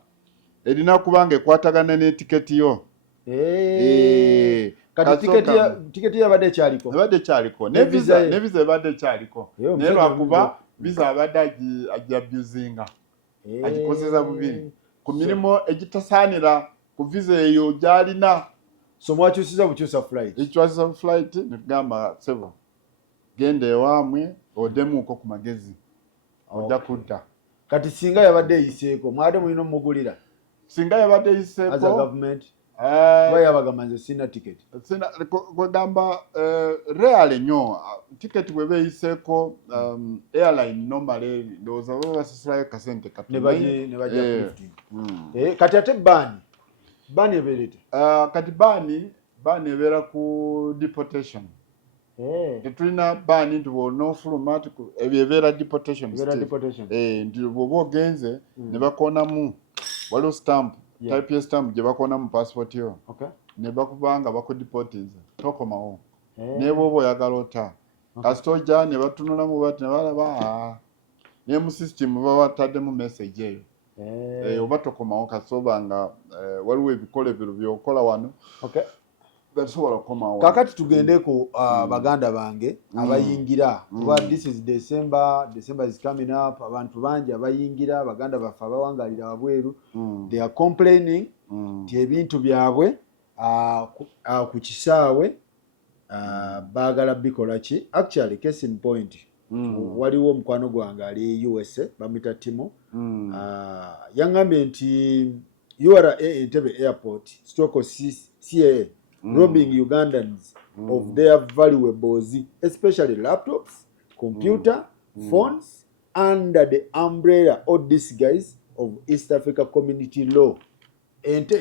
erina kubanga ekwatagana ne ticket yo. Kati tiketi yabadde ekyaliko ne visa ebadde ekyaliko naye lwakuba visa abadde agiabusinga agikozesa bubiri ku mirimu egitasaanira ku visa eyo gy'alina. So mwakyusiza bukyusa flight? Ekyusiza flight ne tugamba sebo genda ewaamwe oddemuuko ku magezi ojja kudda. Kati singa yabadde eyiseeko mwade mulina omugulira? Singa yabadde eyiseeko as a government bayabagamba nze sina ticket. Kwegamba rarely nnyo ticket bw'eba eyiseeko airline normally ndowooza baba basasulayo kasente katono ne bajja lifting. Kati ate bani ebeerete? Kati bani ebeera ku deportation. Tetulina bani nti bw'olina ofuluma ebyo ebeera deportation. Nti bw'oba ogenze ne bakoonamu waliwo stamp type ya stamp gye bakoona mu passport yo ne bakubanga bakudipotinze tokomawo ne bw'oba oyagala ota kasita ojja ne batunulamu bati ne balaba ne mu system baba bataddemu message eyo oba tokomawo kasita oba nga waliwo ebikolebero by'okola wano gasobola kukomawo. Kakati tugende ku baganda bange abayingira kuba this is December is coming up. Abantu bangi abayingira baganda baffe abawangalira wabweru they are complaining nti ebintu byabwe ku kisaawe baagala bikola ki. Actually case in point waliwo omukwano gwange ali USA bamwita Timo yangambye nti URA Entebbe Airport stroke CAA robbing Ugandans of their valuables, especially laptops, computer, phones, under the umbrella or disguise of East Africa Community Law.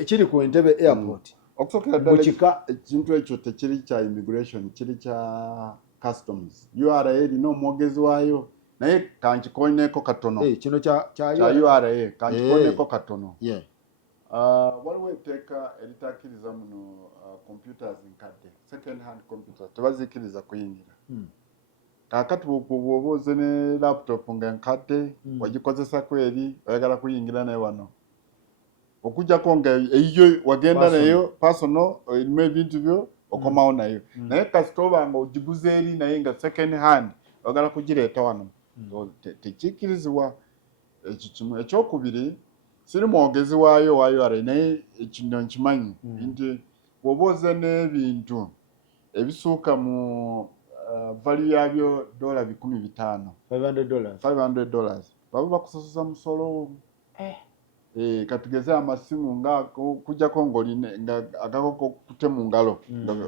Kiri ku Entebbe Airport. Okusokera ddala ekintu ekyo tekiri kya immigration, kiri kya customs. URA erina omwogezi waayo naye kankikooneko katono. Kino kya URA kankikooneko katono. Waliwo etteeka eritakkiriza muno computers nkadde, second hand computers tebazikkiriza kuyingira. Kaakati bw'oba oze ne laptop nga nkadde wagikozesa kweri oyagala kuyingira naye wano okujjako nga eyo wagenda nayo personal erimu ebintu byo okomawo nayo naye kasita oba nga ogiguze eri naye nga second hand oyagala kugireeta wano tekikkirizibwa. Ekyo kimu. Ekyokubiri siri mwogezi waayo URA naye ekino nkimanyi nti bw'oba oze n'ebintu ebisuuka mu value yabyo $500 baba bakusasuza musolo. Katugeze amasimu nga kujjako ng'olina agakoko kute mu ngalo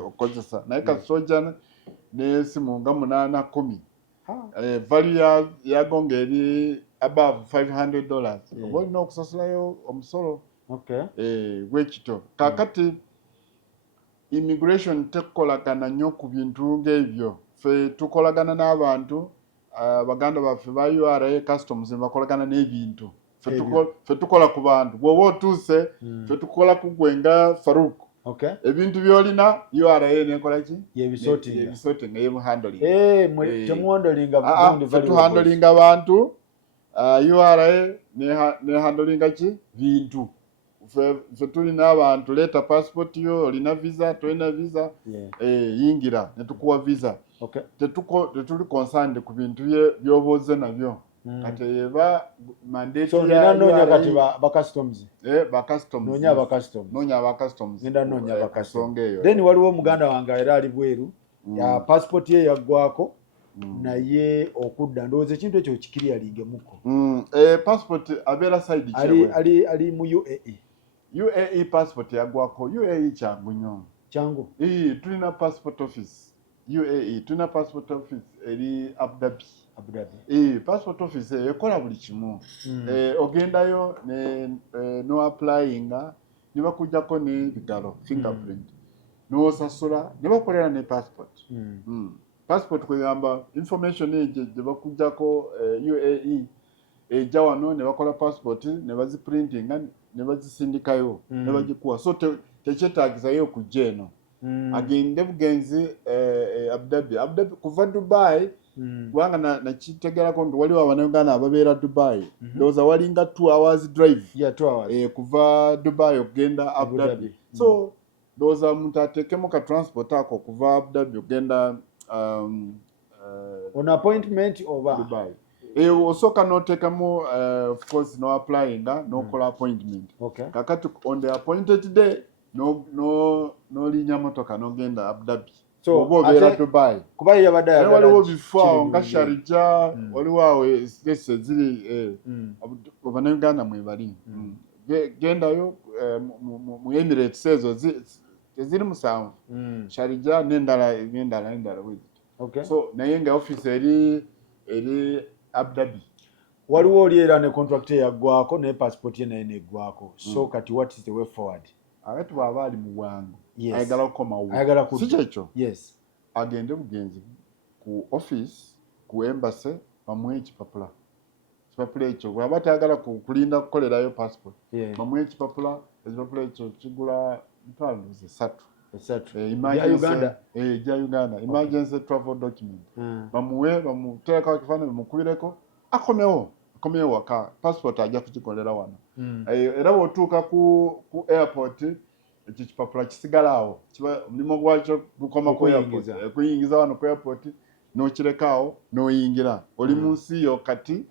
okozesa naye kasojja n'esimu nga 8-10 value yago ng'eri above $500 oba olina okusasulayo omusolo gwekito. Kaakati immigration tekolagana nnyo ku bintu ng'ebyo. Ffe tukolagana n'abantu baganda baffe ba URA customs bakolagana n'ebintu. Ffe tukola ku bantu. Bw'oba otuuse ffe tukola ku gwe nga Farouk. Ebintu by'olina URA nekola ki? Yebisotinga yebuhandling. Temuhandlinga bundi value. Tuhandlinga abantu URA nehandlinga ki? Bintu. Ffe tulina abantu leeta passport yo olina visa tolina visa yingira ne tukuwa visa. Tetuli concerned ku bintu by'oba ozze nabyo. Kati eba mandate ya nonya kati ba customs. Ba customs. Nonya ba customs. Nonya ba customs. Nenda nonya ba customs. Then waliwo omuganda wange era ali bweru ya passport ye yaggwako naye okudda ndowooza ekintu ekyo kikiri aligemuko. Passport abeera side chewe. Ali mu UAE. UAE passport yaggwako. UAE kyangu nnyo. Kyangu. Tulina passport office. UAE tulina passport office eri Abu Dhabi. Passport office ekola buli kimu. Ogendayo no applyinga ne bakujjako n'ebigalo fingerprint n'osasula ne bakolera ne passport. Passport kugamba information gye bakujjako UAE ejja wano ne bakola passport ne baziprintinga ne bazisindikayo ne bagikuwa. So tekyetaagizayo kujja eno. Agende bugenzi Abu Dhabi kuva Dubai kubanga nakitegerako nti waliwo Abannayuganda ababeera Dubai ndowooza walinga 2 hours drive kuva Dubai okugenda Abu Dhabi. So ndowooza omuntu ateekemu ka transport ako kuva Abu Dhabi okugenda on appointment oba Dubai. Osooka n'oteekamu of course no applyinga n'okola appointment. Kakati on the appointed day n'olinya motoka n'ogenda Abu Dhabi. So obeera Dubai kuba yabadde ayagala waliwo bifo nga Sharjah waliwo awo space ziri Abannayuganda mwe bali. Gendayo mu Emirates ezo ziri 7 Sharjah n'endala with. So naye nga office eri Abu Dhabi. Waliwo oli era ne contract yaggwako ne passport ye naye neggwako. So kati what is the way forward? Agati bw'aba ali mu bwangu ayagala kukomawo si kyekyo yes agende bugenzi ku office ku embassy bamuwe ekipapula ekyo bw'aba tayagala kulinda kukolerayo passport bamuwe ekipapula ekyo kigula $3 gya Uganda emergency travel document bamuwe bamuteekako ekifaananyi bamukubireko akomewo waka passport ajja kugikolera wano. Era bw'otuuka ku airport ekyo kipapula kisigala awo omulimu gwakyo gukoma ku airport kuyingiza wano ku airport n'okireka awo n'oyingira oli mu nsi yo kati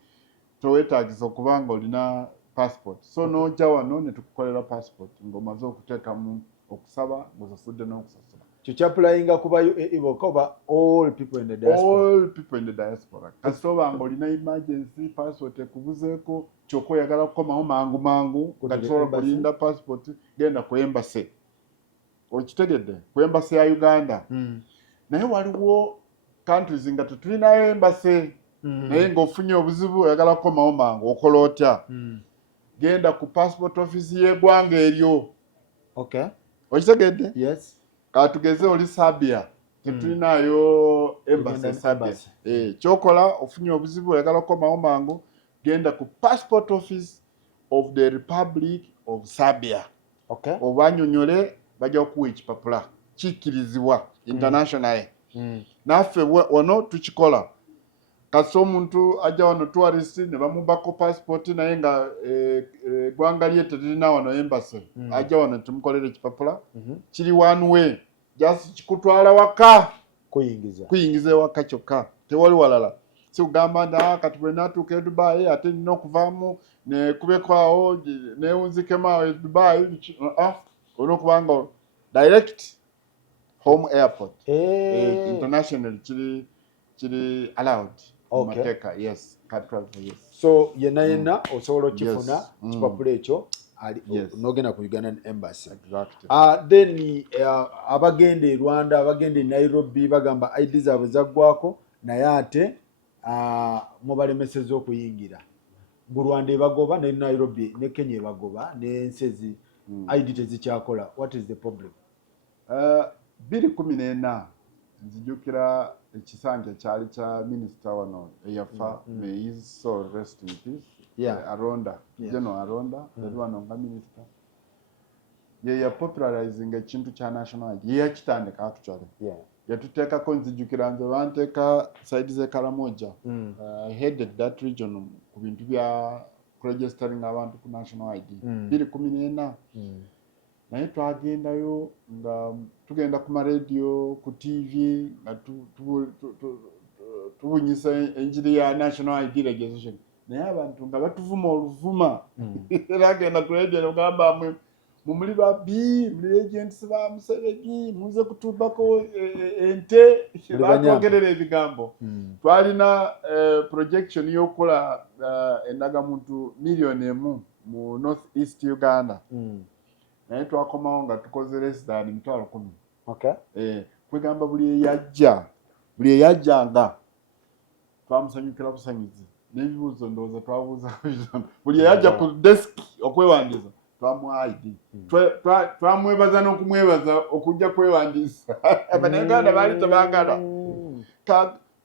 toweetaagiza okuba nga olina passport. So n'ojja wano ne tukukolera passport ng'omaze okuteekamu okusaba ng'osasudde n'okusasula. kyaplayinga kuba ibokoba all people in the diaspora. All people in the diaspora. Kasitoba ngolina emergency passport ekubuzeeko kyokka oyagala kukomawo mangu nga tosobola kulinda passport genda ku embassy. Okitegedde ku embassy ya Uganda. Naye waliwo countries nga tetulinayo embassy. Naye ng'ofunye obuzibu oyagala kukomawo mangu okola otya? Genda ku passport office y'eggwanga eryo. Okay. Okitegedde? Yes. Katugeze oli Serbia. Tetulinayo embassy Serbia. Kyokola ofunye obuzibu oyagala kukomawo mangu genda ku passport office of the Republic of Serbia. Okay. Obanyonyole bajja okuwa ekipapula kikkirizibwa international. Naffe wano tukikola. Kasi omuntu ajja wano tourist ne bamubako passport naye nga eggwanga lye teririna wano embassy. Ajja wano tumukolera ekipapula. Kiri one way. Just kikutwala waka. Kuyingiza waka kyokka. Tewali walala. Si ugamba nda kati bwe natuuka e Dubai ate nina okuvaamu ne kubekwawo neewunzikemu awo e Dubai. Olina okubanga direct home airport. International kiri allowed. Okay. Mateka, yes. Yes. So yenna osobola okifuna kipapula ekyo nogenda ku Ugandan embassy. Exactly. Then abagenda e Rwanda abagenda e Nairobi bagamba ID zaabwe zaggwako naye ate mubalemeseza okuyingira. Mu Rwanda ebagoba ne Nairobi ne Kenya ebagoba n'ensezi ID tezikyakola. What is the problem? 2014 nzijukira ekisange kyali kya minisita wano eyafa may his soul rest in peace. Aronda. General Aronda yali wano nga minisita. Ye ya popularizing ekintu kya national ID. Ye yakitandika actually. Yatuteekako nzijukira nze banteeka side ze Karamoja. I headed that region ku bintu bya registering abantu ku national ID. 2014 naye twagendayo nga tugenda ku radio ku TV nga tubunyisa enjiri ya national ID registration. Naye abantu nga batuvuma oluvuma. Era agenda ku radio n'ogamba mwe muli babbi muli agents ba Museveni muze kutubako ente batwogerera ebigambo. Twalina projection y'okukola endagamuntu million emu mu North East Uganda. Naye twakomawo nga tukoze less than 10,000. Okay. Kwegamba buli eyajjanga twamusanyukira busanyuzi n'ebibuuzo ndowooza twabuuza buli eyajja ku desk okwewandiisa twamuwa ID. Twamwebaza n'okumwebaza okujja kwewandiisa. Abannayuganda baali tebaagala.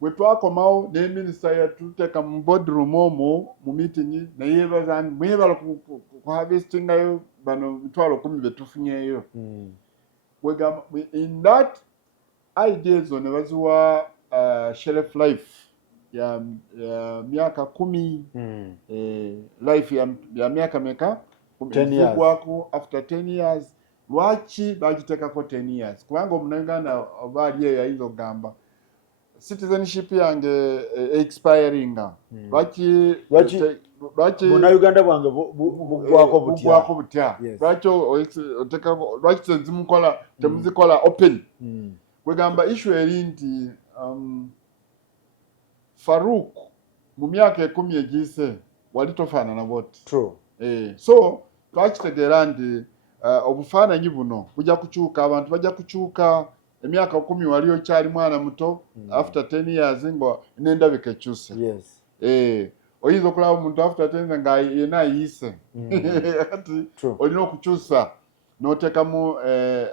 Bwe twakomawo ne minisita yatuteeka mu boardroom omwo mu meeting naye yeebaza mwebala ku harvestingayo bano 10,000 be tufunyeeyo. In that ideas ne baziwa shelf life ya miaka 10. Life ya miaka meka 10 years. After 10 years. Lwaki bagiteekako 10 years? Kubanga omunnayuganda oba ali eyo yayinza okugamba citizenship yange expiring. Lwaki Munnayuganda bwange buggwako butya? Lwaki temuzikola open? Kwegamba issue eri nti Farouk mu myaka 10 egiyise wali tofaanana bwoti. True. So twakitegeera nti obufaananyi buno bujja kukyuka, abantu bajja kukyuka. Emyaka 10 wali okyali mwana muto, after 10 years nga n'endabika ekyuse. Yes. Oyinza okulaba omuntu after 10 nga yena ayise. Olina okukyusa n'oteekamu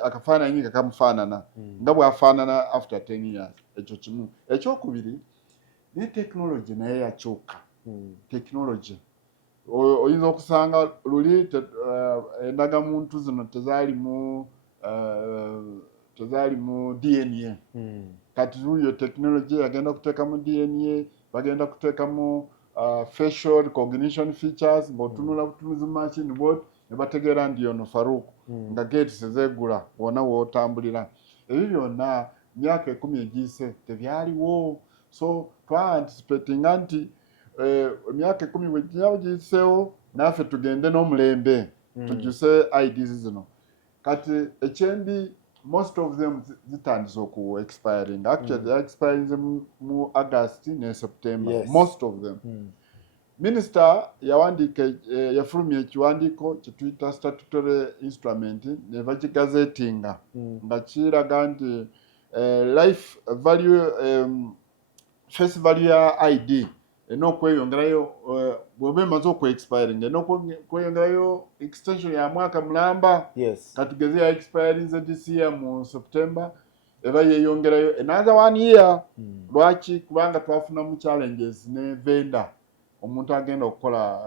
akafaananyi kakamufaanana nga bw'afaanana after 10 years. Ekyo kimu. Ekyokubiri ne technology naye yakyuka. Technology oyinza okusanga luli endagamuntu zino tezaali mu DNA. Kati luyo technology yagenda kuteeka mu DNA, bagenda kuteeka mu facial recognition features, ng'otunula butunuzi mu machine bwoti ne bategeera nti ono Farouk nga gates zeegula wona wootambulira. Ebyo byonna myaka 10 egiyise tebyaliwo. So twa-anticipatinga nti emyaka 10 bwe giyiseewo naffe tugende n'omulembe tujuse IDs zino. Kati ekyembi most of them zitandise oku expiring. Actually they expiring mu August ne September. Yes. Most of them. Minister yawandika yafulumya ekiwandiiko kyetuyita statutory instrument ne bakigazetinga nga kiraga nti life value face value ya ID enokweyongerayo bw'oba emaze okwe-expiring enokweyongerayo extension ya mwaka mulamba. Yes. Katugeze ya expirinze this year mu September eba yeyongerayo another 1 year. Lwaki? Kubanga twafunamu challenges ne vendor omuntu agenda okukola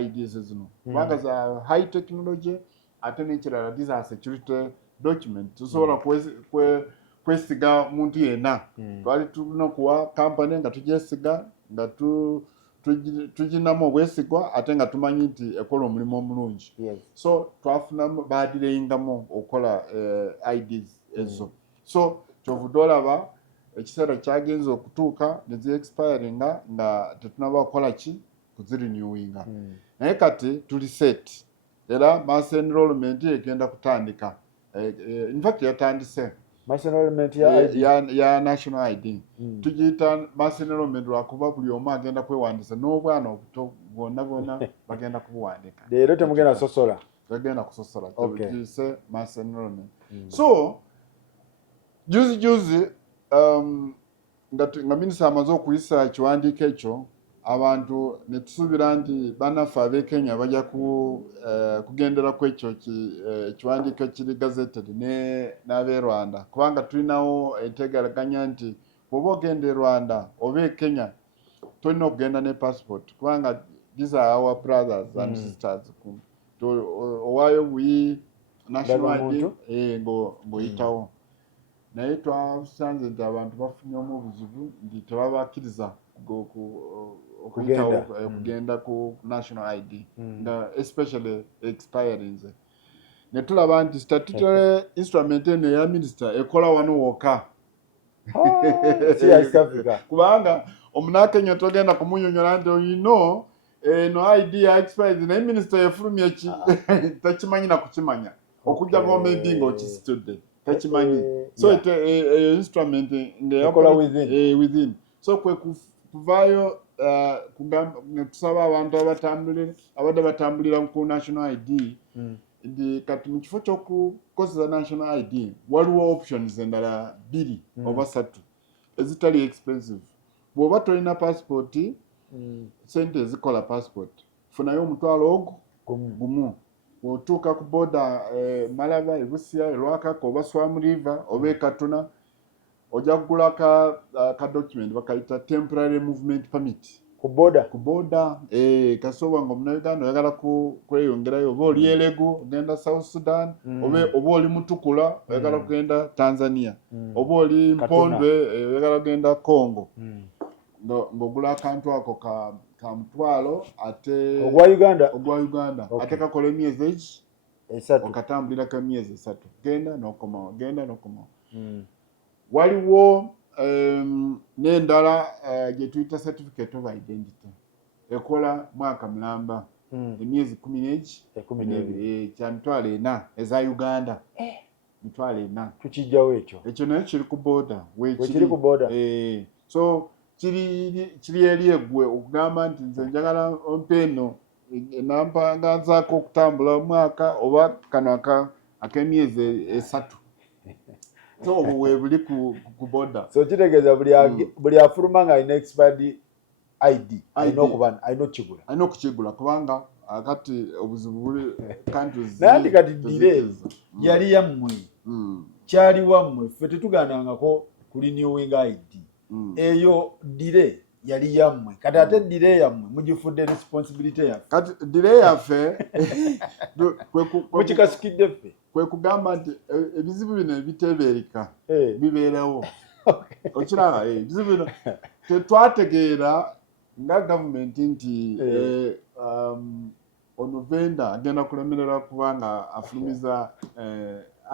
IDs zino kubanga za high technology ate n'ekirala these are security document tusobola kwesiga muntu yenna. Twali tulina okuwa company nga tugyesiga nga tuginamu obwesigwa ate nga tumanyi nti ekola omulimu omulungi. So twafunamu badireyingamu okukola IDs ezo. So kyovudde olaba ekiseera kyagenze okutuuka ne zi-expiringa nga tetunaba okukola ki kuzirenewinga. Naye kati tuli set era mass enrollment egenda kutandika. In fact yatandise mass enrollment ya national ID. Tugiyita mass enrollment lwakuba buli omu agenda kwewandisa n'obwana obuto bwonna bagenda kubuwandika. Leero temugenda sosola. Bagenda kusosola. Tugiyise mass enrollment. So juzi nga minisita amaze okuyisa ekiwandiiko ekyo abantu ne tusuubira nti bannaffe ab'e Kenya bajja kugendera ku ekyo ekiwandiiko kiri gazetted n'ab'e Rwanda kubanga tulinawo entegeraganya nti bw'oba ogenda e Rwanda oba e Kenya tolina okugenda ne passport kubanga these are our brothers and sisters. Owaayo buyi national ID ng'oyitawo. Naye twasanze nti abantu bafunyeemu obuzibu nti tebabakkiriza okugenda ku national ID nga especially expirinze. Ne tulaba nti statutory instrument eno eya minister ekola wano wokka. Kubanga omunaakenya togenda kumunyonyola nti oyino eno ID ya expired naye minister yefulumya ki takimanyi na kukimanya okujja maybe ng'okisitudde takimanyi. So instrument ekola within. So kwe kuvaayo tusaba abantu abadde batambulira ku national ID ndi kati mu kifo ky'okukozesa national ID waliwo options endala 2 oba 3 ezitali expensive. Bw'oba tolina passport sente ezikola passport funayo omutwalo gumu. Bw'otuuka ku border Malaba, Busia, Lwakaka oba Swam River oba e Katuna ojja kugula ka document bakayita temporary movement permit ku border kasoba nga omunauganda oyagala kweyongerayo oba oli Elegu ogenda South Sudan oba oli Mutukula oyagala kugenda Tanzania oba oli Mpondwe oyagala kugenda Congo ng'ogula akantu ako ka mutwalo ate ogwa Uganda ate kakola emyezi esatu okatambulira ka myezi 3 genda n'okomawo waliwo n'endala gye tuyita certificate of identity ekola mwaka mulamba emyezi 12 kya mitwalo 4 eza Uganda mitwalo 4 tukijjawo ekyo naye kiri ku border wekiri ku border so kiri eri eggwe okugamba nti nze njagala ompeeno nampangazaako okutambula omwaka oba kano ak'emyezi 3 so obwo weebuli ku border. So kitegeeza buli afuluma nga alina expired ID alina okukigula kubanga kati obuzibu buli countries naye kati dire yali yammwe kyali wammwe ffe tetugandangako ku renewing ID eyo dire yali yammwe kati ate dire yammwe mugifudde responsibility yaffe kati dire yaffe mukikasikidde ffe kwe kugamba nti ebizibu bino ebitebeereka bibeerawo okiraba ebizibu bino tetwategeera nga gavumenti nti ono vendor agenda kulemererwa kubanga afulumiza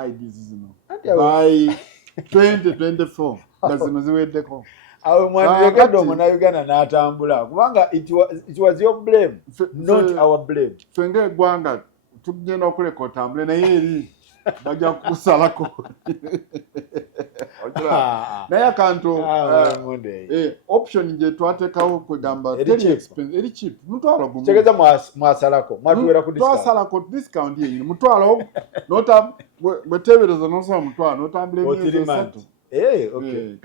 IDs zino by 2024 nga zino ziweddeko awe mwandirekedde omunauganda n'atambula kubanga it was your blame not our blame. Ffe ng'eggwanga tugenda okuleka otambule naye eri bajja kusalako naye akantu option gye twateekawo kwegamba eri cheap mutwalo gumu tegeza mwasalako mwatuwera ku discount twasalako discount yenyini mutwalo bweteebereza nosaba mutwalo notambula emyezi esatu okay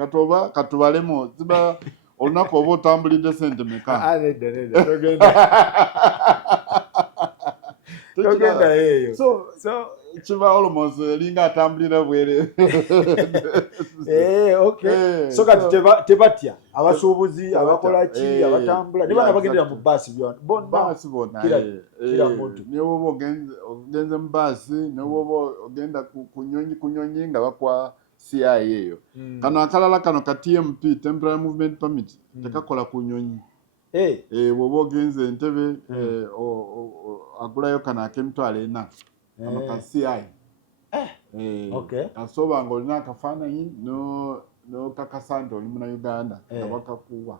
katubalemu ziba olunaku oba otambulidde sente meka togenda eyo so kiba almost linga atambulira bwere okay so kati tebatya abasuubuzi abakola ki abatambula ne bana bagendera mu basi bonna kila muntu ne wobo ogenze mu basi ne wobo ogenda kunyonyi nga bakwa CIA eyo kano akalala kano ka TMP temporary movement permit tekakola kunyonyi wobo ogenze Entebbe agulayo kana ak'emitwalo 4 kano ka CIA okay asoba nga olina akafaananyi no kakasante oli muna Uganda nga bakakuwa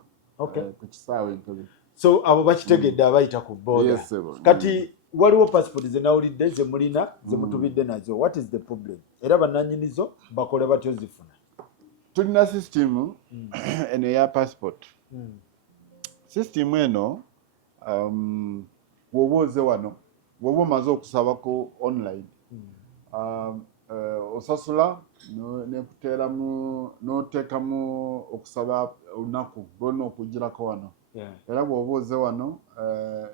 ku kisaawe Entebbe so abo bakitegedde abayita ku boda kati waliwo passport ze nawulidde ze mulina ze mutubidde nazo what is the problem era bannanyinizo bakole batyo zifuna tulina system eno ya passport system eno woba oze wano woba omaze okusabako online osasula nekuteeramu noteekamu okusaba olunaku lwonna okugirako wano era bw'oba oze wano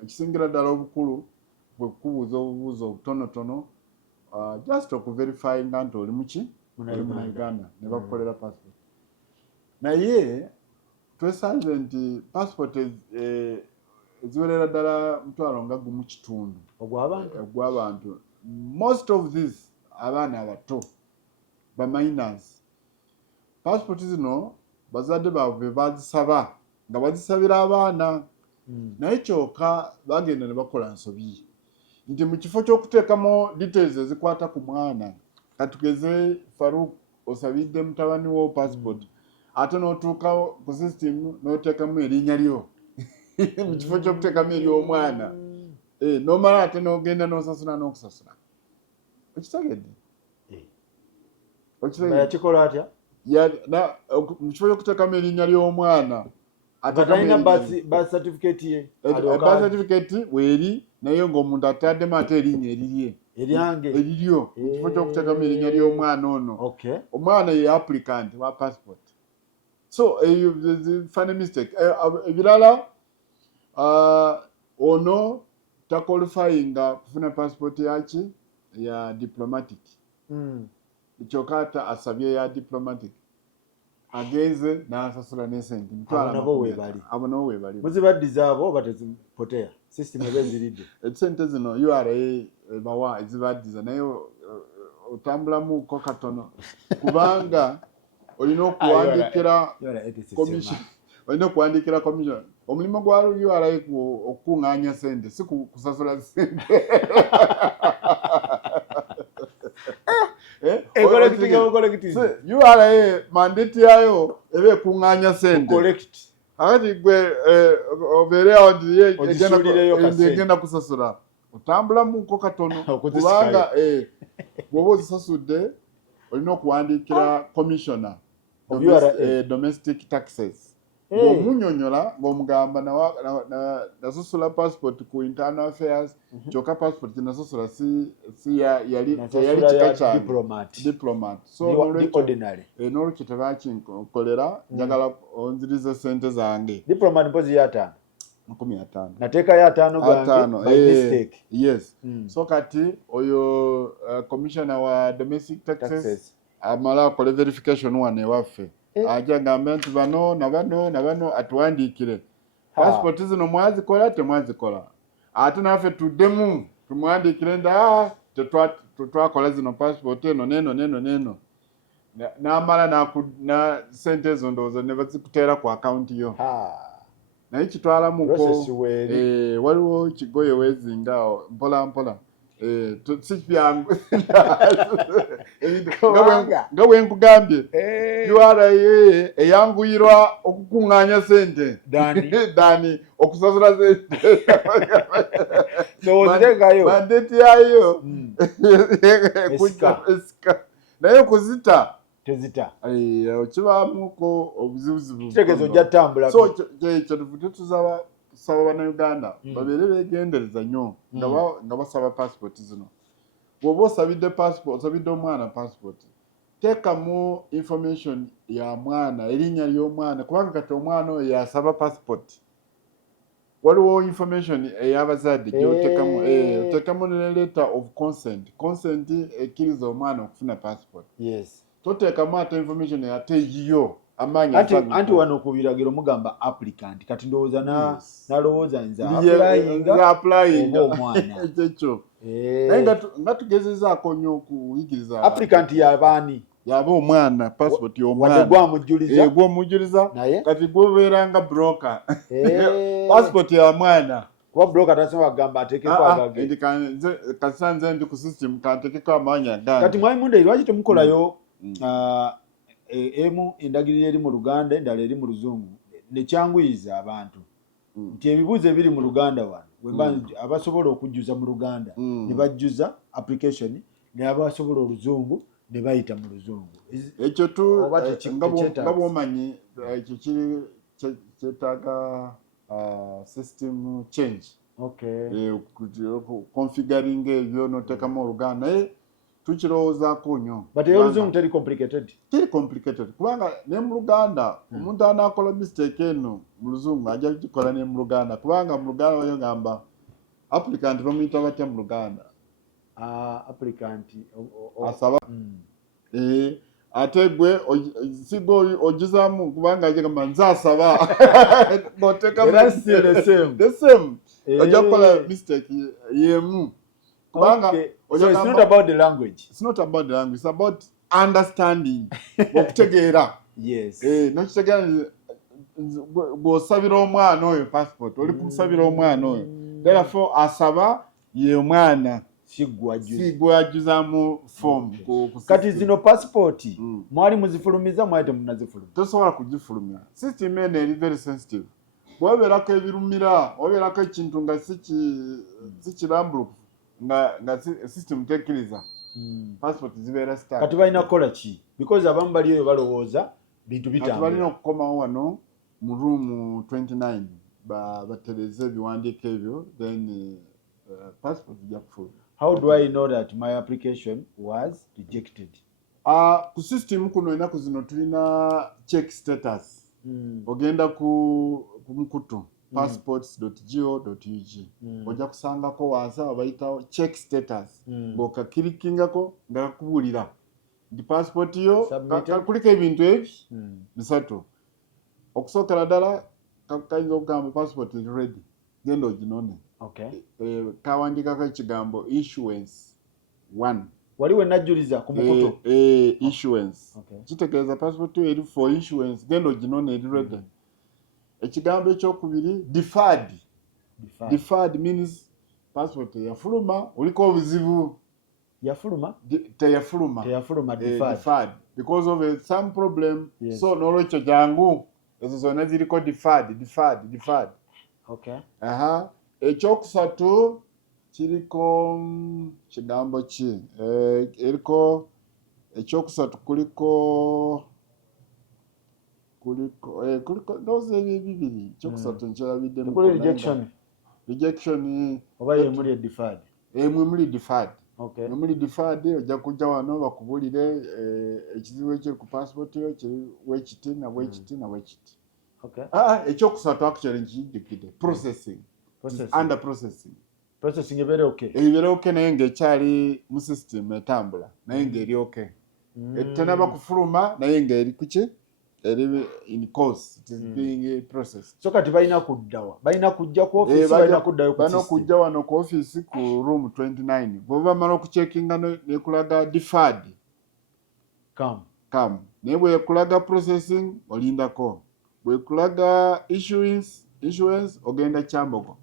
ekisingira ddala obukulu bwekubuuza obubuuzo obutonotono just okuverifyinga nti oli muki oli mu Uganda ne bakukolera passport naye twesanze nti passport eziwerera ddala mutwalo nga gumu kitundu ogw'abantu most of this abaana abato ba minors passport zino bazadde baabwe bazisaba nga bazisabira abaana naye kyokka bagenda ne bakola nsobi nti mu kifo ky'okuteekamu details ezikwata ku mwana katugeze Farouk osabidde mutabani wo passport ate n'otuuka ku system n'oteekamu erinnya lyo mu kifo ky'okuteekamu ery'omwana n'omala ate n'ogenda n'osasula n'okusasula okitegedde yakikola atya mu kifo ky'okuteekamu erinnya ly'omwana atalina birth certificate ye birth certificate weeri naye ng'omuntu ataddemu ate erinnya erirye eriryo mu kifo ky'okuteekamu erinnya ly'omwana ono omwana ye applicant wa passport so eyo zifane mistake ebirala ono taqualifyinga kufuna passport yaki ya diplomatic kyokka asabye ya diplomatic ageze n'asasula n'esente abo nabo weebali muzibaddiza abo oba tezipoteya system ebe ziridde esente zino URA ebawa ezibaddiza naye otambulamuko katono kubanga olina okuwandikira commission omulimu gwa URA okukuŋŋaanya sente si kusasula sente URA mandate yayo ebe ekuŋŋaanya sente akati gwe obeere awo nti egenda kusasula otambulamuko katono kubanga bw'oba ozisasudde olina okuwandiikira commissioner domestic taxes ng'omunyonyola ng'omugamba nasasula passport ku internal affairs kyokka passport nasasula yali kika kyange diplomat so n'olwekyo tebakinkolera njagala onzirize sente zange diplomat mpozi ya 500 nateeka ya 5 gange by mistake yes so kati oyo commissioner wa domestic taxes amala akole verification wane waffe ajja ngamba nti bano na bano atuwandiikire passport zino mwazikola temwazikola ate naffe tuddemu tumwandiikire nda tetwakola zino passport eno neno n'amala na sente ezo ndowooza ne bazikuteera ku account yo naye kitwalamuko waliwo kigoye weezinga mpola sikyangu nga bwe nkugambye URA eyanguyirwa okukuŋŋaanya sente dani okusasula sente mandate yayo esika naye kuzita kibaamuko obuzibuzibu kitegeeza ojja ttambula so ekyo tuvudde tusaba bannayuganda babeere beegendereza nnyo nga basaba passport zino. Bw'oba osabidde omwana passport teekamu information ya mwana, erinnya ly'omwana, kubanga kati omwana oyo yasaba passport waliwo information ey'abazadde gy'oteekamu oteekamu ne letter of consent ekkiriza omwana okufuna passport. Toteekamu ate information ate yiyo amaanyi anti wano ku biragiro mugamba applicant kati ndowooza nalowooza nze applyinga omwana ekyo naye nga tugezezaako nnyo okuyigiriza applicant y'abaani yaba omwana passport y'omwana gw'omujjuliza kati gwobeera nga broker passport ya mwana kuba broker tasobola kugamba ateekeko agage kasa nze ndi ku system kanteekeko amaanyi agange. Kati mwami Munde lwaki temukolayo emu endagiriro eri mu Luganda endala eri mu Luzungu nekyanguyiza abantu nti ebibuuzo ebiri mu Luganda wano abasobola okujjuza mu Luganda ne bajjuza application ne abasobola Oluzungu ne bayita mu Luzungu. Ekyo nga bw'omanyi ekyo kiri kyetaaga system change configuring ebyo n'oteekamu Oluganda naye tukirowoozaako nnyo. But Oluzungu teri complicated kubanga ne mu Luganda omuntu anaakola mistake eno mu Luzungu ajja kugikola ne mu Luganda kubanga mu Luganda wayo ngamba applicant bamuyita batya mu Luganda applicant asaba ate gwe sigo ojuzaamu kubanga agamba nze asaba n'oteekamu the same ojja kukola mistake yemu kubanga so it's not about the language. It's about understanding okutegeera nokitegeera bw'osabira omwana oyo passport oli kumusabira omwana oyo therefore asaba ye omwana sigwajuzaamu form. Kati zino passport mwali muzifulumiza mwali temunazifulumya? Tosobola kugifulumya. System eno eri very sensitive. Bw'obeerako ebirumira obeerako ekintu nga sikirambulukufu nga system tekkiriza passport zibeera stuck. Kati balina kukola ki? Because abamu bali eyo balowooza bintu bitambula. Kati balina okukomawo wano mu room 29 batereze ebiwandiiko ebyo then passport ijja kufuluma. How do I know that my application was rejected? Ku system kuno ennaku zino tulina check status. Ogenda ku mukutu passports.go.ug ojja kusangako wansi abayitawo check status ng'okakirikingako nga kakubuulira nti passport yo kuliko ebintu ebi bisatu. Okusookera ddala kayinza okugamba passport is ready, genda oginone. Kawandiikako ekigambo issuance 1. Waliwo najjuliza ku mukutu issuance kitegeeza passport yo eri for issuance, genda oginone eri ready. Ekigambo ekyokubiri deferred means passport yafuluma oliko obuzibu. Teyafuluma deferred because of some problem. So n'olwekyo jangu ezo zonna ziriko deferred. Ekyokusatu kiriko kigambo ki eriko ekyokusatu kuliko those bibiri ekyokusatu nkirabidde mu rejection oba yemuli deferred. Muli deferred ojja kujja wano bakubulire ekizibu ekiri ku passport yo kiriwe kiti na bwekiti. Ekyokusatu actually nkijjukidde processing. Under processing ebeere okay. Ebeere okay naye ng'ekyali mu system etambula naye ng'eri okay. Tenaba kufuluma naye ng'eri kuki eri in course, it is being processed. So kati balina kuddawa balina kujja ku office balina kuddayo ku system kujja wano ku office ku room 29 bw'oba mala okucheckinga ne kulaga deferred come naye bwe kulaga processing olindako bwe kulaga issuance ogenda Kyambogo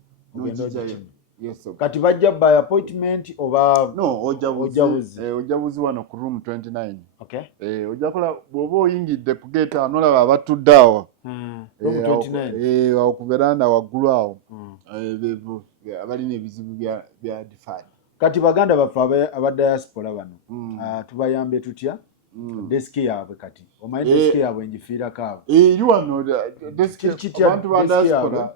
Yes, okay. Kati bajja by appointment oba no ojabuzi wano ku room 29. Okay. Ojja kola bw'oba oyingidde ku gate anolaba abatudde awo. Room 29. Awo ku veranda waggulu awo. Bevo abalina ebizibu bya deferred. Kati baganda baffe aba diaspora bano tubayambe tutya? Desk yaabwe kati omanyi desk yaabwe njifiira kaabo wano desk abantu ba diaspora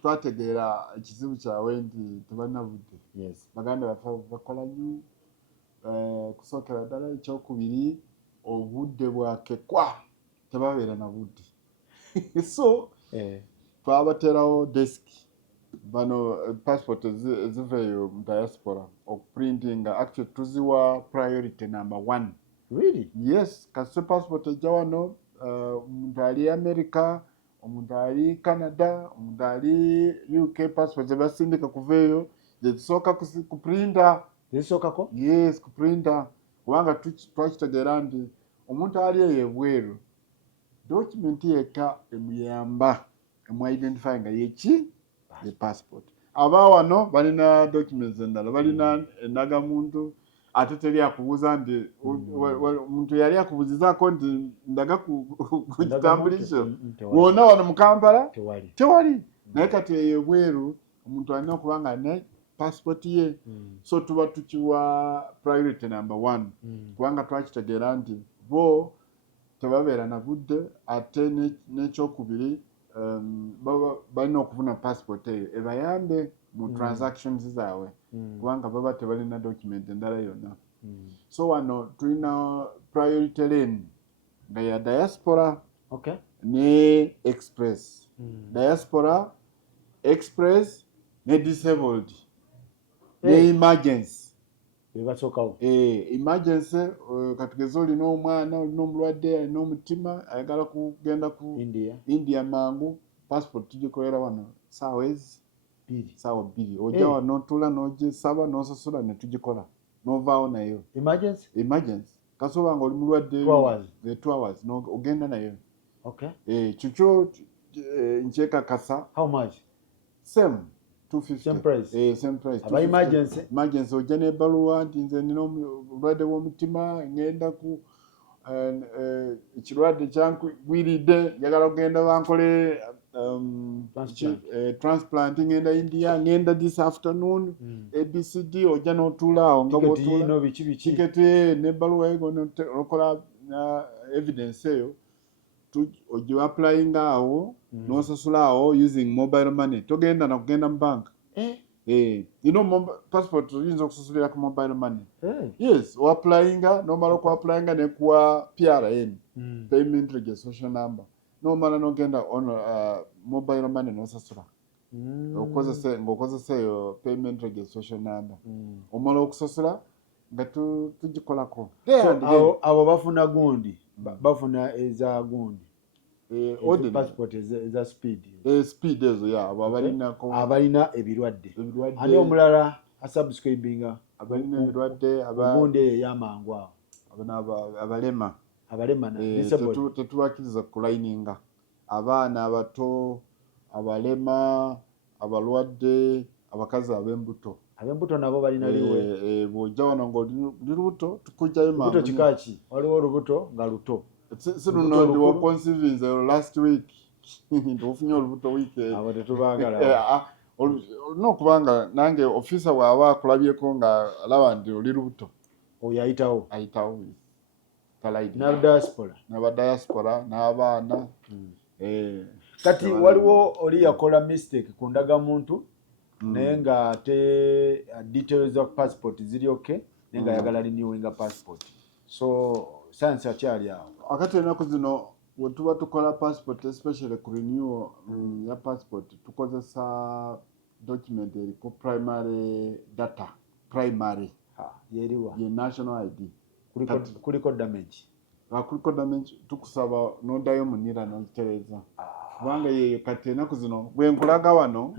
twategeera ekizibu kyabwe nti tebalina budde. Yes. Baganda baffe bakola nnyo kusookera ddala ekyokubiri obudde bwakekwa tebabeera na budde so twabateerawo desk bano passport eziveeyo mu diaspora okuprintinga actually tuziwa priority number 1. Really? Yes, kasi passport ejja wano omuntu ali America, omuntu ali Canada, omuntu ali UK passport zebasindika kuveeyo zisooka kuprinta. Zisookako? Yes, kuprinta kubanga twakitegeera nti omuntu ali eyo ebweru document yekka emuyamba emu-identify nga yeki the passport. Aba wano balina documents endala balina endagamuntu ate teri akubuuza nti omuntu yali akubuuzizaako nti ndaga ku kitambulisho wonna wano mu Kampala tewali naye kati eyo ebweru omuntu alina okuba nga ne passport ye so tuba tukiwa priority number 1 kubanga twakitegeera nti bo tebabeera na budde ate n'ekyokubiri balina okufuna passport eyo ebayambe mu transactions zaabwe kubanga baba tebalina document endala yonna. So wano tulina priority lane nga ya diaspora ne express. Diaspora, express ne disabled ne emergency. Emergency katugeze olina omwana olina omulwadde alina omutima ayagala kugenda ku India mangu passport tugikolera wano saawa 2 ojja wano otula n'ogisaba n'osasula ne tugikola n'ovaawo nayo. Emergency kasoba nga oli mulwadde 2 hours ogenda nayo. Kikyo nkyekakasa. How much? Same 250. Same price. Aba emergency ojja n'ebbaluwa nti nze nina obulwadde bw'omutima ngenda ku ekirwadde kyankwiridde njagala okugenda bankole transplant ngenda India ngenda this afternoon ABCD ojja n'otuula awo nga bw'otuula tiketi n'ebbaluwa ego n'okola evidence eyo ojja applyinga awo n'osasula awo using mobile money togenda na kugenda mu bank. Passport oyinza okusasulira ku mobile money. Yes, applyinga nomala okuapplyinga nekuwa PRN payment registration number nomala nogenda on mobile money nosasula ng'okozesa eyo payment registration number omala okusasula nga tugikolako. Abo bafuna gundi bafuna eza gundi passport eza speed ezo abo abalina ebirwadde ani omulala asubscribinga abalina ebirwadde gundi eyo ey'amangu awo abalema tetubakkiriza kulayininga abaana abato abalema abalwadde abakazi ab'embuto nabo balina liwe bw'ojja wano ng'oli lubuto tukujjayo lubuto kikaki waliwo olubuto nga luto si luno ndi waconceiving last week nti ofunye olubuto week abo tetubaagala olina okubanga nange ofisa bw'aba akulabyeko nga alaba nti oli lubuto oyo ayitawo n'abadiaspora n'abaana. Kati waliwo oli yakola mistake ku ndagamuntu naye nga ate details of passport ziri okay naye nga ayagala renewinga passport so science akyali awo. Akati ennaku zino bwe tuba tukola passport especially ku renewal ya passport tukozesa document eriko primary data yeriwa ye national ID kuliko damage tukusaba n'oddayo mu NIRA n'ogitereza kubanga yeyo kati ennaku zino bwe nkulaga wano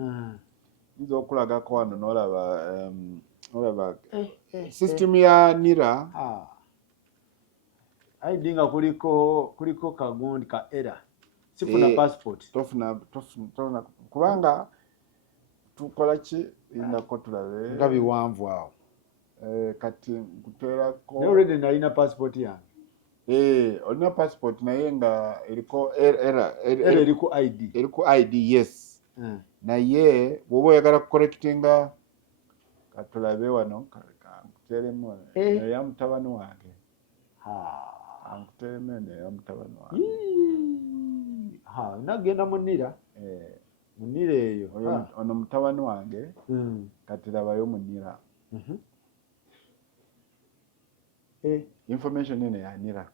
nza okulagako wano n'olaba system ya NIRA ID nga kuliko kagundi ka error sifuna passport tofuna kubanga tukola ki indako tulabe nga biwanvu awo kati nkuteerako naye already nalina passport yange olina passport naye nga eriko era eri ku ID eriku ID yes naye bw'oba oyagala kukorekitinga katulabe wano kankuteeremu eya mutabani wange ankuteeremu eno eya mutabani wange nagenda munira munira eyo ono mutabani wange kati labayo munira information eno yanira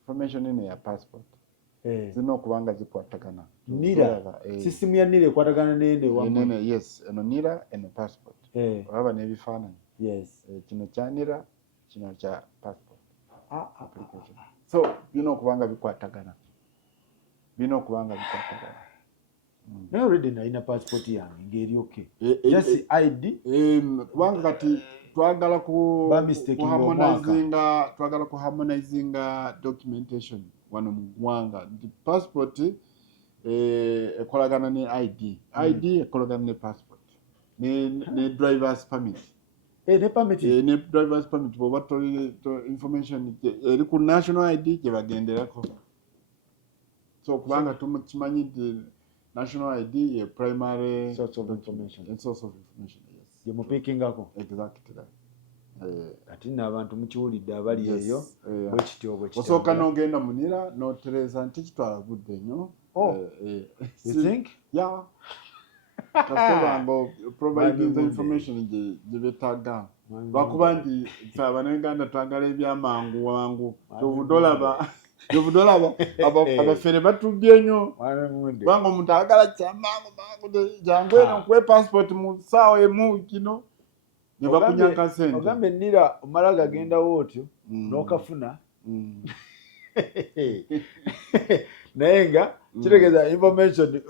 information eno ya passport zino okubanga zikwatagana nira system ya nira ekwatagana nende nene yes eno nira eno passport olaba n'ebifaananyi yes kino kya nira kino kya passport application so bino okubanga bikwatagana naye already nalina passport yange ngeri okay just ID kubanga kati twagala kuharmonizinga documentation wano mu ggwanga nti passport ekolagana ne ID ekolagana ne passport ne drivers permit ne drivers permit bw'oba tolina information eri ku national ID gye bagenderako so kubanga tukimanyi nti national ID ye primary source of information yes ye mupikingako exactly ati n'abantu mukiwulidde abali eyo bwekityo osooka n'ogenda munira n'otereza nti kitwala budde nnyo you think kasobango providing the information gye beetaaga lwakuba nti ffe abanayuganda twagala ebyamangu wangu tobudolaba abafere batubbye nnyo kubanga omuntu ayagala kyamangu jangu eno nkuwe passport mu ssaawa emu kino ne bakunyaka sente ogambe nira omala gagendawo otyo n'okafuna naye nga kitegeeza information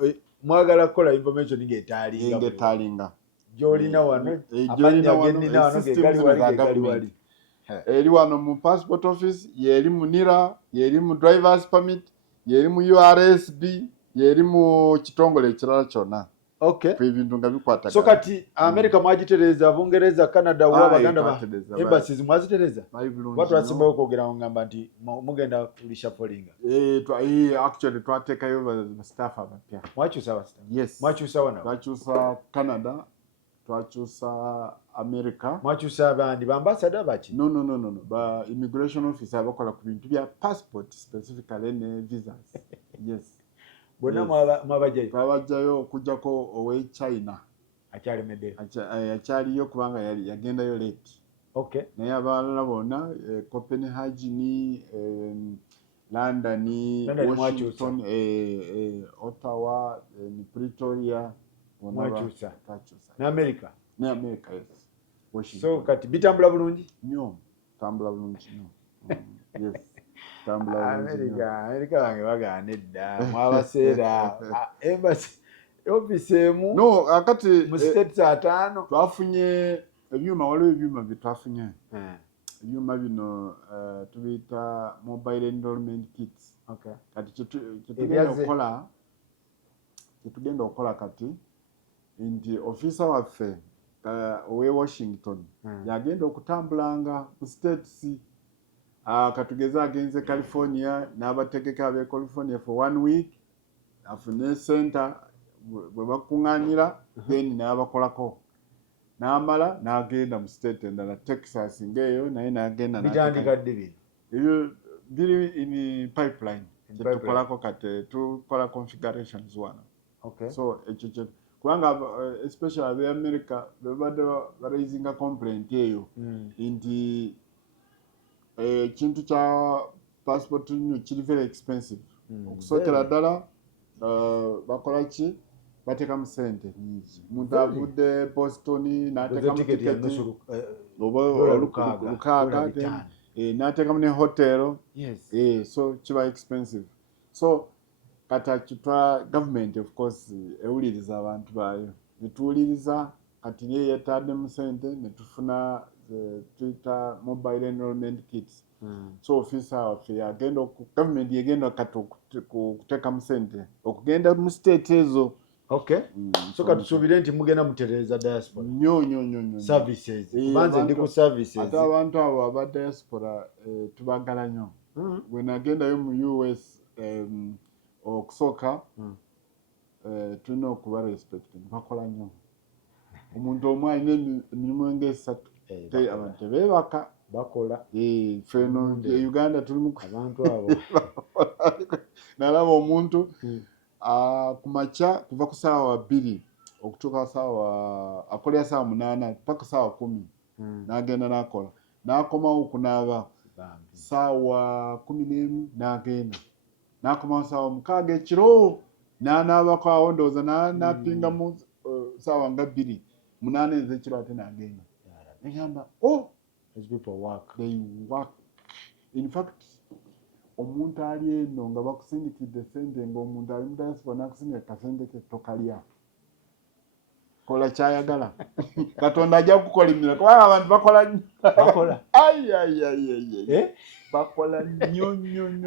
mwagala kukola information ng'etaalinga gy'olina wano amanya gennina wano gegali wali eri wano mu passport office yeri mu nira yeri mu drivers permit yeri mu URSB yeri mu kitongole ekirala kyonna ebintu nga bikwatagana so kati America mwagitereza Bungereza Canada wa baganda embassies mwazitereza watu asimbayo kwogera ngamba nti mugenda kulisha polinga actually twateekayo staff abapya mwakyusa yes mwakyusa wana twakyusa Canada twakyusa America mwakyusa abandi bambassador baki no ba immigration officer abakola ku bintu bya passport specifically ne visas yes bonna mwabajayo twabajjayo okujjako owe China akyaliyo kubanga yagendayo late naye abalala bonna Copenhagen London Washington Ottawa Pretoria mwakyusa ne America yes Washington so kati bitambula bulungi nnyo tambula bulungi nnyo yes America bange bagaana edda mwabaseera embassy office emu no akati mu states 5 twafunye ebyuma waliwo ebyuma bye twafunye ebyuma bino tubiyita mobile enrollment kits kati kyetugenda okukola kati nti ofisa waffe owe Washington yagenda okutambulanga mu states katugeza agenze California n'abategeka abe California for 1 week afune center bwe bakuŋŋaanira then n'abakolako n'amala n'agenda mu state endala Texas ng'eyo naye n'agenda bitandikadde bino ebyo biri in pipeline tukolako kati tukola configurations wano so ekyo kubanga especially abe America bebadde baraisinga complaint eyo nti ekintu kya passport nyo kiri very expensive okusookera ddala bakola ki bateeka mu sente nyingi omuntu avudde Boston n'ateekamu tiketi oba olukaaga n'ateekamu ne hotel so kiba expensive so kata kitwa government of course ewuliriza abantu baayo netuwuliriza kati ye yetadde mu sente netufuna tuyita mobile enrollment kits so officer waffe yagenda government yegenda kati okuteeka mu sente okugenda mu state ezo Okay. So katusubire nti mugenda mutereza diaspora. Nyo. Services. Kubanze ndi ku services. Ate abantu abo aba diaspora tubagala nnyo. Bwe nagendayo mu US okusooka tulina okuba respect bakola nnyo. Omuntu omu alina emirimu ng'esatu abantu tebeebaka bakola. Feno Uganda tulimu abantu abo. Nalaba omuntu ku makya kuva ku ssaawa 2 okutuuka ssaawa akolera ssaawa 8 paka ssaawa 10 n'agenda n'akola n'akomawo okunaaba ssaawa 11 n'agenda n'akomawo ssaawa 6 ekiro n'anaabako awo ndowooza n'apinga mu ssaawa nga 2 8 ez'ekiro ate n'agenda negamba these people work. They work. In fact omuntu ali eno nga bakusindikidde sente ng'omuntu ali mu diaspora n'akusindika kasente ke tokalya kola kyayagala Katonda ajja kukolimira kubanga abantu bakola bakola nnyo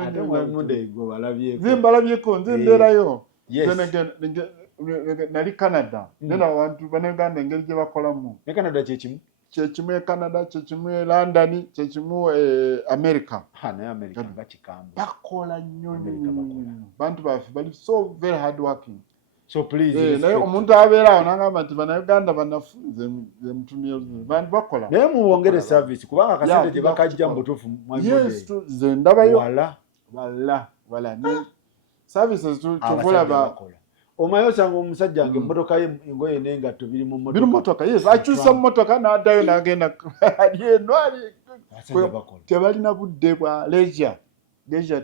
ate mwamunde go balabyeko zimbalabyeko nze mbeerayo nali Canada nena abantu Bannayuganda engeri gye bakolamu ne Canada kyekimu Canada kyekimu London kyekimu America naye America bakikamba bakola nnyo bantu baffe bali so very hard working. So please naye omuntu abeera awo n'agamba nti Bannayuganda banafunze mutumye bantu bakola naye muwongere service kubanga akasente gye bakajja mu butuufu nze ndabayo wala ne services tubulaba omayo osanga omusajja nga emmotoka ye engoye n'engatto biri mu mmotoka akyusa mu mmotoka n'addayo n'agenda eno tebalina budde bwa leisure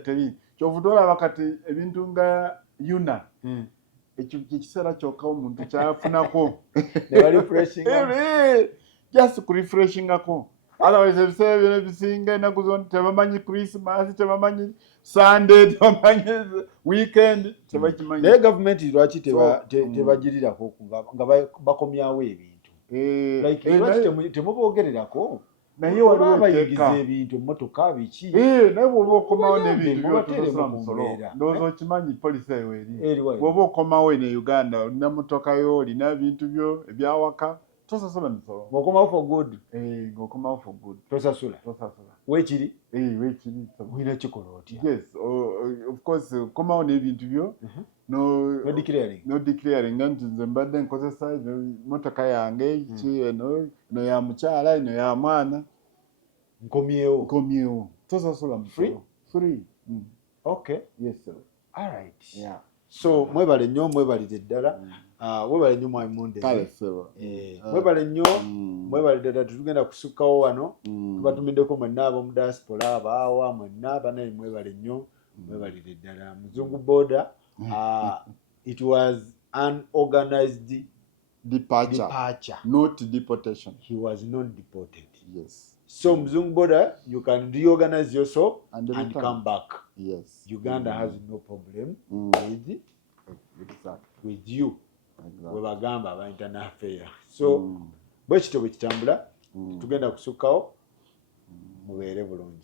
teri kyovuga olaba kati ebintu nga yuna ekyo kiseera kyokka omuntu kyafunako just kurefreshingako otherwise ebiseera byona bisinga ennaku zonna tebamanyi Christmas tebamanyi Sunday tebamanyi weekend tebakimanyi naye gavumenti lwaki tebagirirako nga bakomyawo ebintu lwaki temubogererako naye waliwo bayigiza ebintu emmotoka biki naye bw'oba okomawo n'ebintu byotosasula musolo ndowooza okimanyi polisi eyo eri bw'oba okomawo ne Uganda olina mmotoka yo olina ebintu byo ebyawaka tosasula misolo ng'okomawo for good ng'okomawo for good tosasula weekiri olina kikola otya yes of course okomawo n'ebintu byo no declaring nti nze mbadde nkozesa emmotoka yange ki eno ya mukyala eno ya mwana nkomyewo tosasula musolo free okay yes sir all right yeah so mwebale nnyo mwebalire ddala mwebale nnyo Mwayimonde mwebale nnyo mwebale ddala tutugenda kusukkawo wano tubatumiddeko mwenna ab'omu diaspora abaawa mwenna banaye mwebale nnyo mwebalire ddala Muzungu Border it was an organized departure not deportation. He was not deported. Yes. So Muzungu Border, you can reorganize yourself and come back. Yes. Uganda has no problem with you. We bagamba aba internal affair. So bwe kityo bwe kitambula tugenda kusukkawo mubeere bulungi.